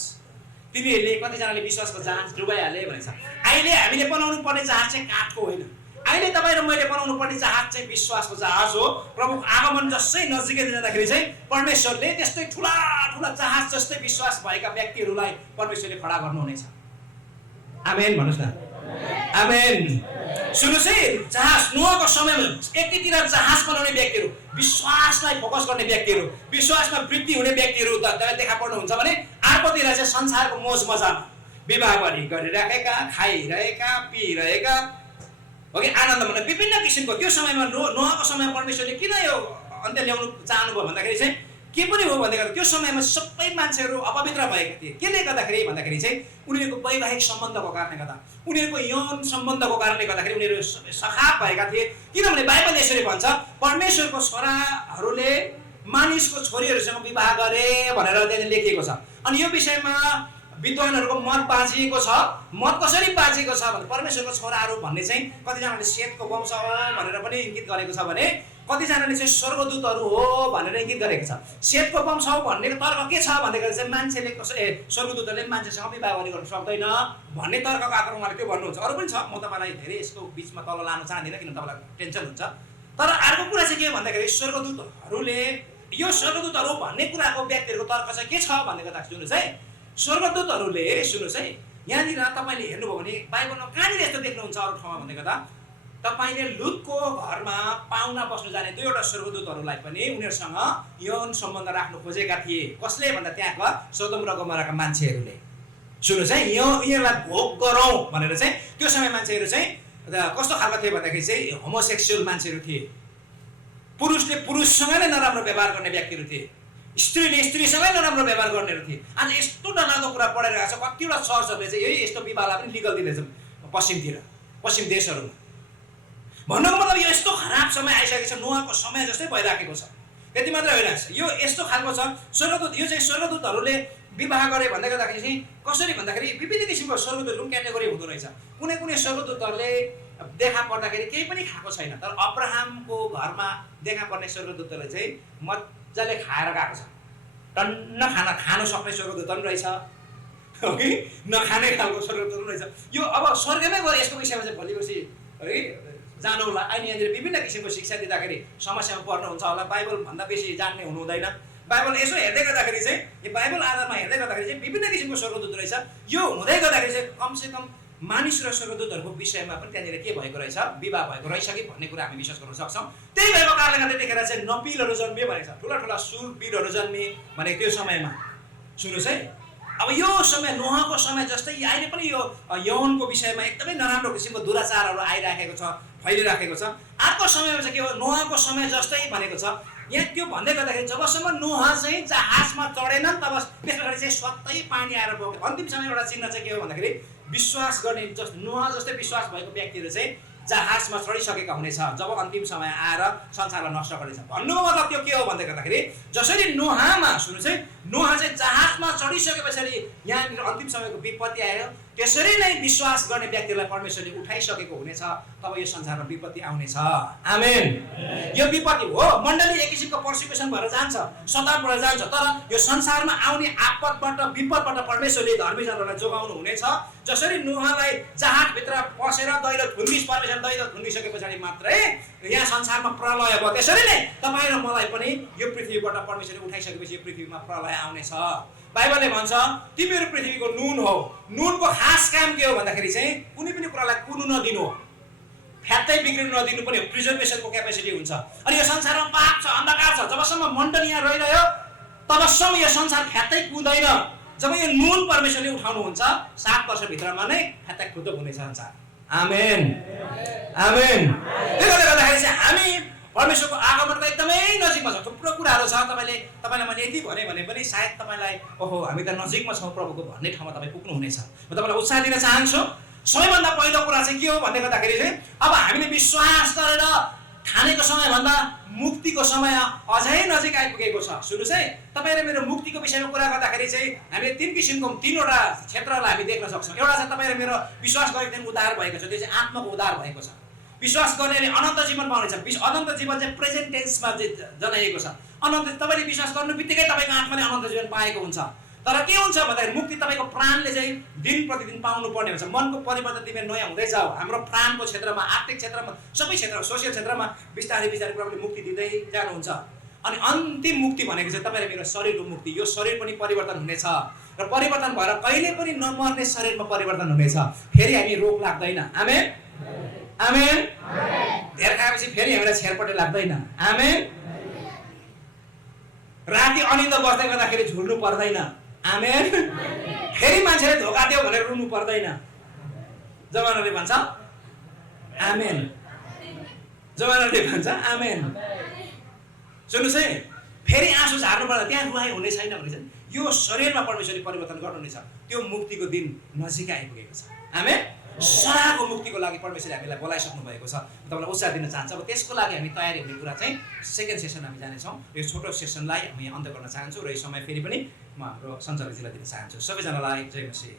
तिनीहरूले कतिजनाले विश्वासको जहाज डुबाइहाले भनेछ। अहिले हामीले बनाउनु पर्ने जहाज चाहिँ काठको होइन। अहिले तपाईँ र मैले बनाउनु पर्ने जहाज चाहिँ विश्वासको जहाज हो। प्रभुको आगमन जसै नजिकै जाँदाखेरि चाहिँ परमेश्वरले त्यस्तै ठुला ठुला जहाज जस्तै विश्वास भएका व्यक्तिहरूलाई परमेश्वरले खडा गर्नुहुनेछ। आमेन भन्नुहोस् न। आमेन। सुन्नुहोस् है, जहाज नोहाको समयमा एकैतिर जहाज बनाउने व्यक्तिहरू, विश्वासलाई फोकस गर्ने व्यक्तिहरू, विश्वासमा वृद्धि हुने व्यक्तिहरू तपाईँ देखा पर्नुहुन्छ भने अर्कोतिर चाहिँ संसारको मोज मजामा विवाहबारी गरिरहेका, खाइरहेका, पिइरहेका हो कि आनन्द भने विभिन्न किसिमको त्यो समयमा नोहाको समयमा परमेश्वरले किन यो अन्त्य ल्याउनु चाहनुभयो भन्दाखेरि चाहिँ के पनि हो भन्दाखेरि त्यो समयमा सबै मान्छेहरू अपवित्र भएका थिए। केले गर्दाखेरि भन्दाखेरि चाहिँ उनीहरूको वैवाहिक सम्बन्धको कारणले गर्दा, उनीहरूको यौन सम्बन्धको कारणले गर्दाखेरि उनीहरू सखाप भएका थिए। किनभने बाइबलले यसरी भन्छ परमेश्वरको छोराहरूले मानिसको छोरीहरूसँग विवाह गरे भनेर त्यहाँ लेखिएको छ। अनि यो विषयमा विद्वानहरूको मत बाँचिएको छ। मत कसरी बाँचिएको छ भने परमेश्वरको छोराहरू भन्ने चाहिँ कतिजनाले सेतको वंश हो भनेर पनि इङ्गित गरेको छ भने कतिजनाले चाहिँ स्वर्गदूतहरू हो भनेर इङ्गित गरेको छ। सेतको वंश हो भन्ने तर्क के छ भन्दाखेरि चाहिँ मान्छेले स्वर्गदूतहरूले मान्छेसँग विवाह गर्न सक्दैन भन्ने तर्कको आधारमा उहाँले त्यो भन्नुहुन्छ। अरू पनि छ, म तपाईँलाई धेरै यसको बिचमा तल लान चाहदिनँ किन तपाईँलाई टेन्सन हुन्छ। तर अर्को कुरा चाहिँ के भन्दाखेरि स्वर्गदूतहरूले यो स्वर्गदूतहरू भन्ने कुराको व्यक्तिहरूको तर्क चाहिँ के छ भन्ने कुरा सुन्नुहोस् है। स्वर्गदूतहरूले सुन्नुहोस् है, यहाँनिर तपाईँले हेर्नुभयो भने बाइबलमा कहाँनिर यस्तो देख्नुहुन्छ अरू ठाउँमा भन्ने गर्दा तपाईँले लुतको घरमा पाहुना बस्नु जाने 2वटा स्वर्गदूतहरूलाई पनि उनीहरूसँग यौन सम्बन्ध राख्नु खोजेका थिए। कसले भन्दा त्यहाँका सोदोम र गोमोराका मान्छेहरूले। सुन्नुहोस् है, यिनीहरूलाई भोग गरौँ भनेर चाहिँ त्यो समय मान्छेहरू चाहिँ कस्तो खालको थिए भन्दाखेरि चाहिँ होमोसेक्सुअल मान्छेहरू थिए। पुरुषले पुरुषसँग नै नराम्रो व्यवहार गर्ने व्यक्तिहरू थिए। स्त्रीले स्त्रीसँगै नराम्रो व्यवहार गर्नेहरू थिए। आज यस्तो डरलाग्दो कुरा पढिरहेको छ। कतिवटा चर्चहरूले चाहिँ यही यस्तो विवाहलाई पनि लिगल दिँदैछ पश्चिम देशहरूमा। भन्नुको मतलब यो यस्तो खराब समय आइसकेको छ, नोहाको समय जस्तै भइराखेको छ। त्यति मात्रै होइन, यो यस्तो खालको छ स्वर्गदूत। यो चाहिँ स्वर्गदूतहरूले विवाह गरे भन्दै गर्दाखेरि चाहिँ कसरी भन्दाखेरि विभिन्न किसिमको स्वर्गदूतहरू पनि क्याटेगोरी हुँदो रहेछ। कुनै कुनै स्वर्गदूतहरूले देखा पर्दाखेरि केही पनि खाएको छैन, तर अब्राहमको घरमा देखा पर्ने स्वर्गदूतहरूले चाहिँ मजाले खाएर गएको छ। टन्न खानु सक्ने स्वर्गदूत पनि रहेछ हो कि नखाने खालको स्वर्गदूत पनि रहेछ। यो अब स्वर्गमै गएर यसको विषयमा चाहिँ भोलिपर्सि है जानु होला। अहिले यहाँनिर विभिन्न किसिमको शिक्षा दिँदाखेरि समस्यामा पर्नुहुन्छ होला। बाइबलभन्दा बेसी जान्ने हुनु हुँदैन। बाइबल यसो हेर्दै गर्दाखेरि चाहिँ यो बाइबल आधारमा हेर्दै गर्दाखेरि चाहिँ विभिन्न किसिमको स्वर्गदूत रहेछ। यो हुँदै गर्दाखेरि चाहिँ कमसेकम मानिस र स्वर्गदूतहरूको विषयमा पनि त्यहाँनिर के भएको रहेछ, विवाह भएको रहेछ कि भन्ने कुरा हामी विश्वास गर्न सक्छौँ। त्यही भएको कारणले गर्दा त्यतिखेर चाहिँ नपिलहरू जन्मियो भनेको छ, ठुला ठुला सुरवीरहरू जन्मिए भनेको त्यो समयमा। सुन्नुहोस् है, अब यो समय नोहको समय जस्तै अहिले पनि यो यौनको विषयमा एकदमै नराम्रो किसिमको दुराचारहरू आइराखेको छ, फैलिराखेको छ। अर्को समयमा चाहिँ के हो, नोहको समय जस्तै भनेको छ। यहाँ त्यो भन्दै गर्दाखेरि जबसम्म नोह चाहिँ जहाजमा चढेन तब त्यस पछाडि चाहिँ स्वतै पानी आएर बग्यो। अन्तिम समय एउटा चिन्ह चाहिँ के हो भन्दाखेरि विश्वास गर्ने नोह जस्तै विश्वास भएको व्यक्तिहरू चाहिँ जहाजमा चढिसकेका हुनेछ जब अन्तिम समय आएर संसारलाई नष्ट गर्नेछ। भन्नुको मतलब त्यो के हो भन्दै गर्दाखेरि जसरी नोहमा सुन्नुहोस् है, नोह चाहिँ जहाजमा चढिसके पछाडि यहाँनिर अन्तिम समयको विपत्ति आयो, त्यसरी नै विश्वास गर्ने व्यक्तिलाई परमेश्वरले उठाइसकेको हुनेछ। तब यो संसारमा विपत्ति आउनेछ। आमेन। यो विपत्ति हो मण्डली एक किसिमको पर्सिक्युसन भएर जान्छ, सताव भएर जान्छ, तर यो संसारमा आउने आपतबाट विपदबाट परमेश्वरले धर्मीजनहरूलाई जोगाउनु हुनेछ। जसरी नोहलाई जहाजभित्र पसेर दैलो थुन्निस परमेश्वर दैलो थुन्निसके पछाडि मात्रै यहाँ संसारमा प्रलय भयो, त्यसरी नै तपाईँ र मलाई पनि यो पृथ्वीबाट परमेश्वरले उठाइसकेपछि यो पृथ्वीमा प्रलय आउनेछ। बाइबलले भन्छ तिमीहरू पृथ्वीको नुन हो। नुनको खास काम के हो भन्दाखेरि चाहिँ कुनै पनि कुरालाई कुनु नदिनु हो, फ्यात्तै बिग्रिनु नदिनु पनि हो। प्रिजर्भेसनको क्यापेसिटी हुन्छ। अनि यो संसारमा पाप छ, अन्धकार छ, जबसम्म मण्डली यहाँ रहिरह्यो तबसम्म यो संसार फ्यात्तै कुदैन। जब यो नुन परमेश्वरले उठाउनुहुन्छ 7 वर्षभित्रमा नै फ्यात्तै खुद्दो हुनेछ संसार। आमेन आमेन। त्यसले गर्दाखेरि चाहिँ हामी परमेश्वरको आगमनको एकदमै नजिकमा छ। थुप्रो कुराहरू छ। तपाईँलाई मैले यति भने पनि सायद तपाईँलाई ओहो हामी त नजिकमा छौँ प्रभुको भन्ने ठाउँमा तपाईँ पुग्नु हुनेछ। म तपाईँलाई उत्साह दिन चाहन्छु। सबैभन्दा पहिलो कुरा चाहिँ के हो भन्दै गर्दाखेरि चाहिँ अब हामीले विश्वास गरेर ठानेको समयभन्दा मुक्तिको समय अझै नजिक आइपुगेको छ। सुन्नुहोस् है, तपाईँ र मेरो मुक्तिको विषयमा कुरा गर्दाखेरि चाहिँ हामीले 3 किसिमको 3वटा क्षेत्रलाई हामी देख्न सक्छौँ। एउटा चाहिँ तपाईँ र मेरो विश्वास गरेको दिन उद्धार भएको छ, त्यो चाहिँ आत्माको उद्धार भएको छ। विश्वास गर्नेले अनन्त जीवन पाउनेछ। अनन्त जीवन चाहिँ प्रेजेन्ट टेन्समा जनाइएको छ। अनन्त तपाईँले विश्वास गर्नु बित्तिकै तपाईँको आत्माले अनन्त जीवन पाएको हुन्छ। तर के हुन्छ भन्दाखेरि मुक्ति तपाईँको प्राणले चाहिँ दिन प्रतिदिन पाउनु पर्ने हुन्छ। मनको परिवर्तन तिमी नयाँ हुँदै जाऊ। हाम्रो प्राणको क्षेत्रमा, आर्थिक क्षेत्रमा, सबै क्षेत्रमा, सोसियल क्षेत्रमा बिस्तारै प्रभुले मुक्ति दिँदै जानुहुन्छ। अनि अन्तिम मुक्ति भनेको चाहिँ तपाईँले मेरो शरीरको मुक्ति। यो शरीर पनि परिवर्तन हुनेछ र परिवर्तन भएर कहिले पनि नमर्ने शरीरमा परिवर्तन हुनेछ। फेरि हामी रोग लाग्दैन। आमेन आमेन। धेर खाएपछि फेरि हामीलाई छेरपटे लाग्दैन। आमेन। राति अनिन्द बस्दै गर्दाखेरि झुल्नु पर्दैन। आमेन। फेरि मान्छेले धोका दियो भनेर रुनु पर्दैन। जवानहरूले भन्छ आमेन। जवानहरूले भन्छ आमेन। सुन्नुहोस् है, फेरि आँसु झार्नु पर्दा त्यहाँ रुवाई हुने छैन भने चाहिँ यो शरीरमा परमेश्वरले परिवर्तन गर्नुहुनेछ। त्यो मुक्तिको दिन नजिक आइपुगेको छ। आमेन। सदाको मुक्तिको लागि परमेश्वरले हामीलाई बोलाइसक्नु भएको छ। तपाईँलाई उत्साह दिन चाहन्छ। अब त्यसको लागि हामी तयारी हुने कुरा चाहिँ सेकेन्ड सेसन हामी जानेछौँ। यो छोटो सेसनलाई हामी अन्त्य गर्न चाहन्छौँ र यो समय फेरि पनि म हाम्रो सञ्चालकजीलाई दिन चाहन्छु। सबैजनालाई जय मसीह।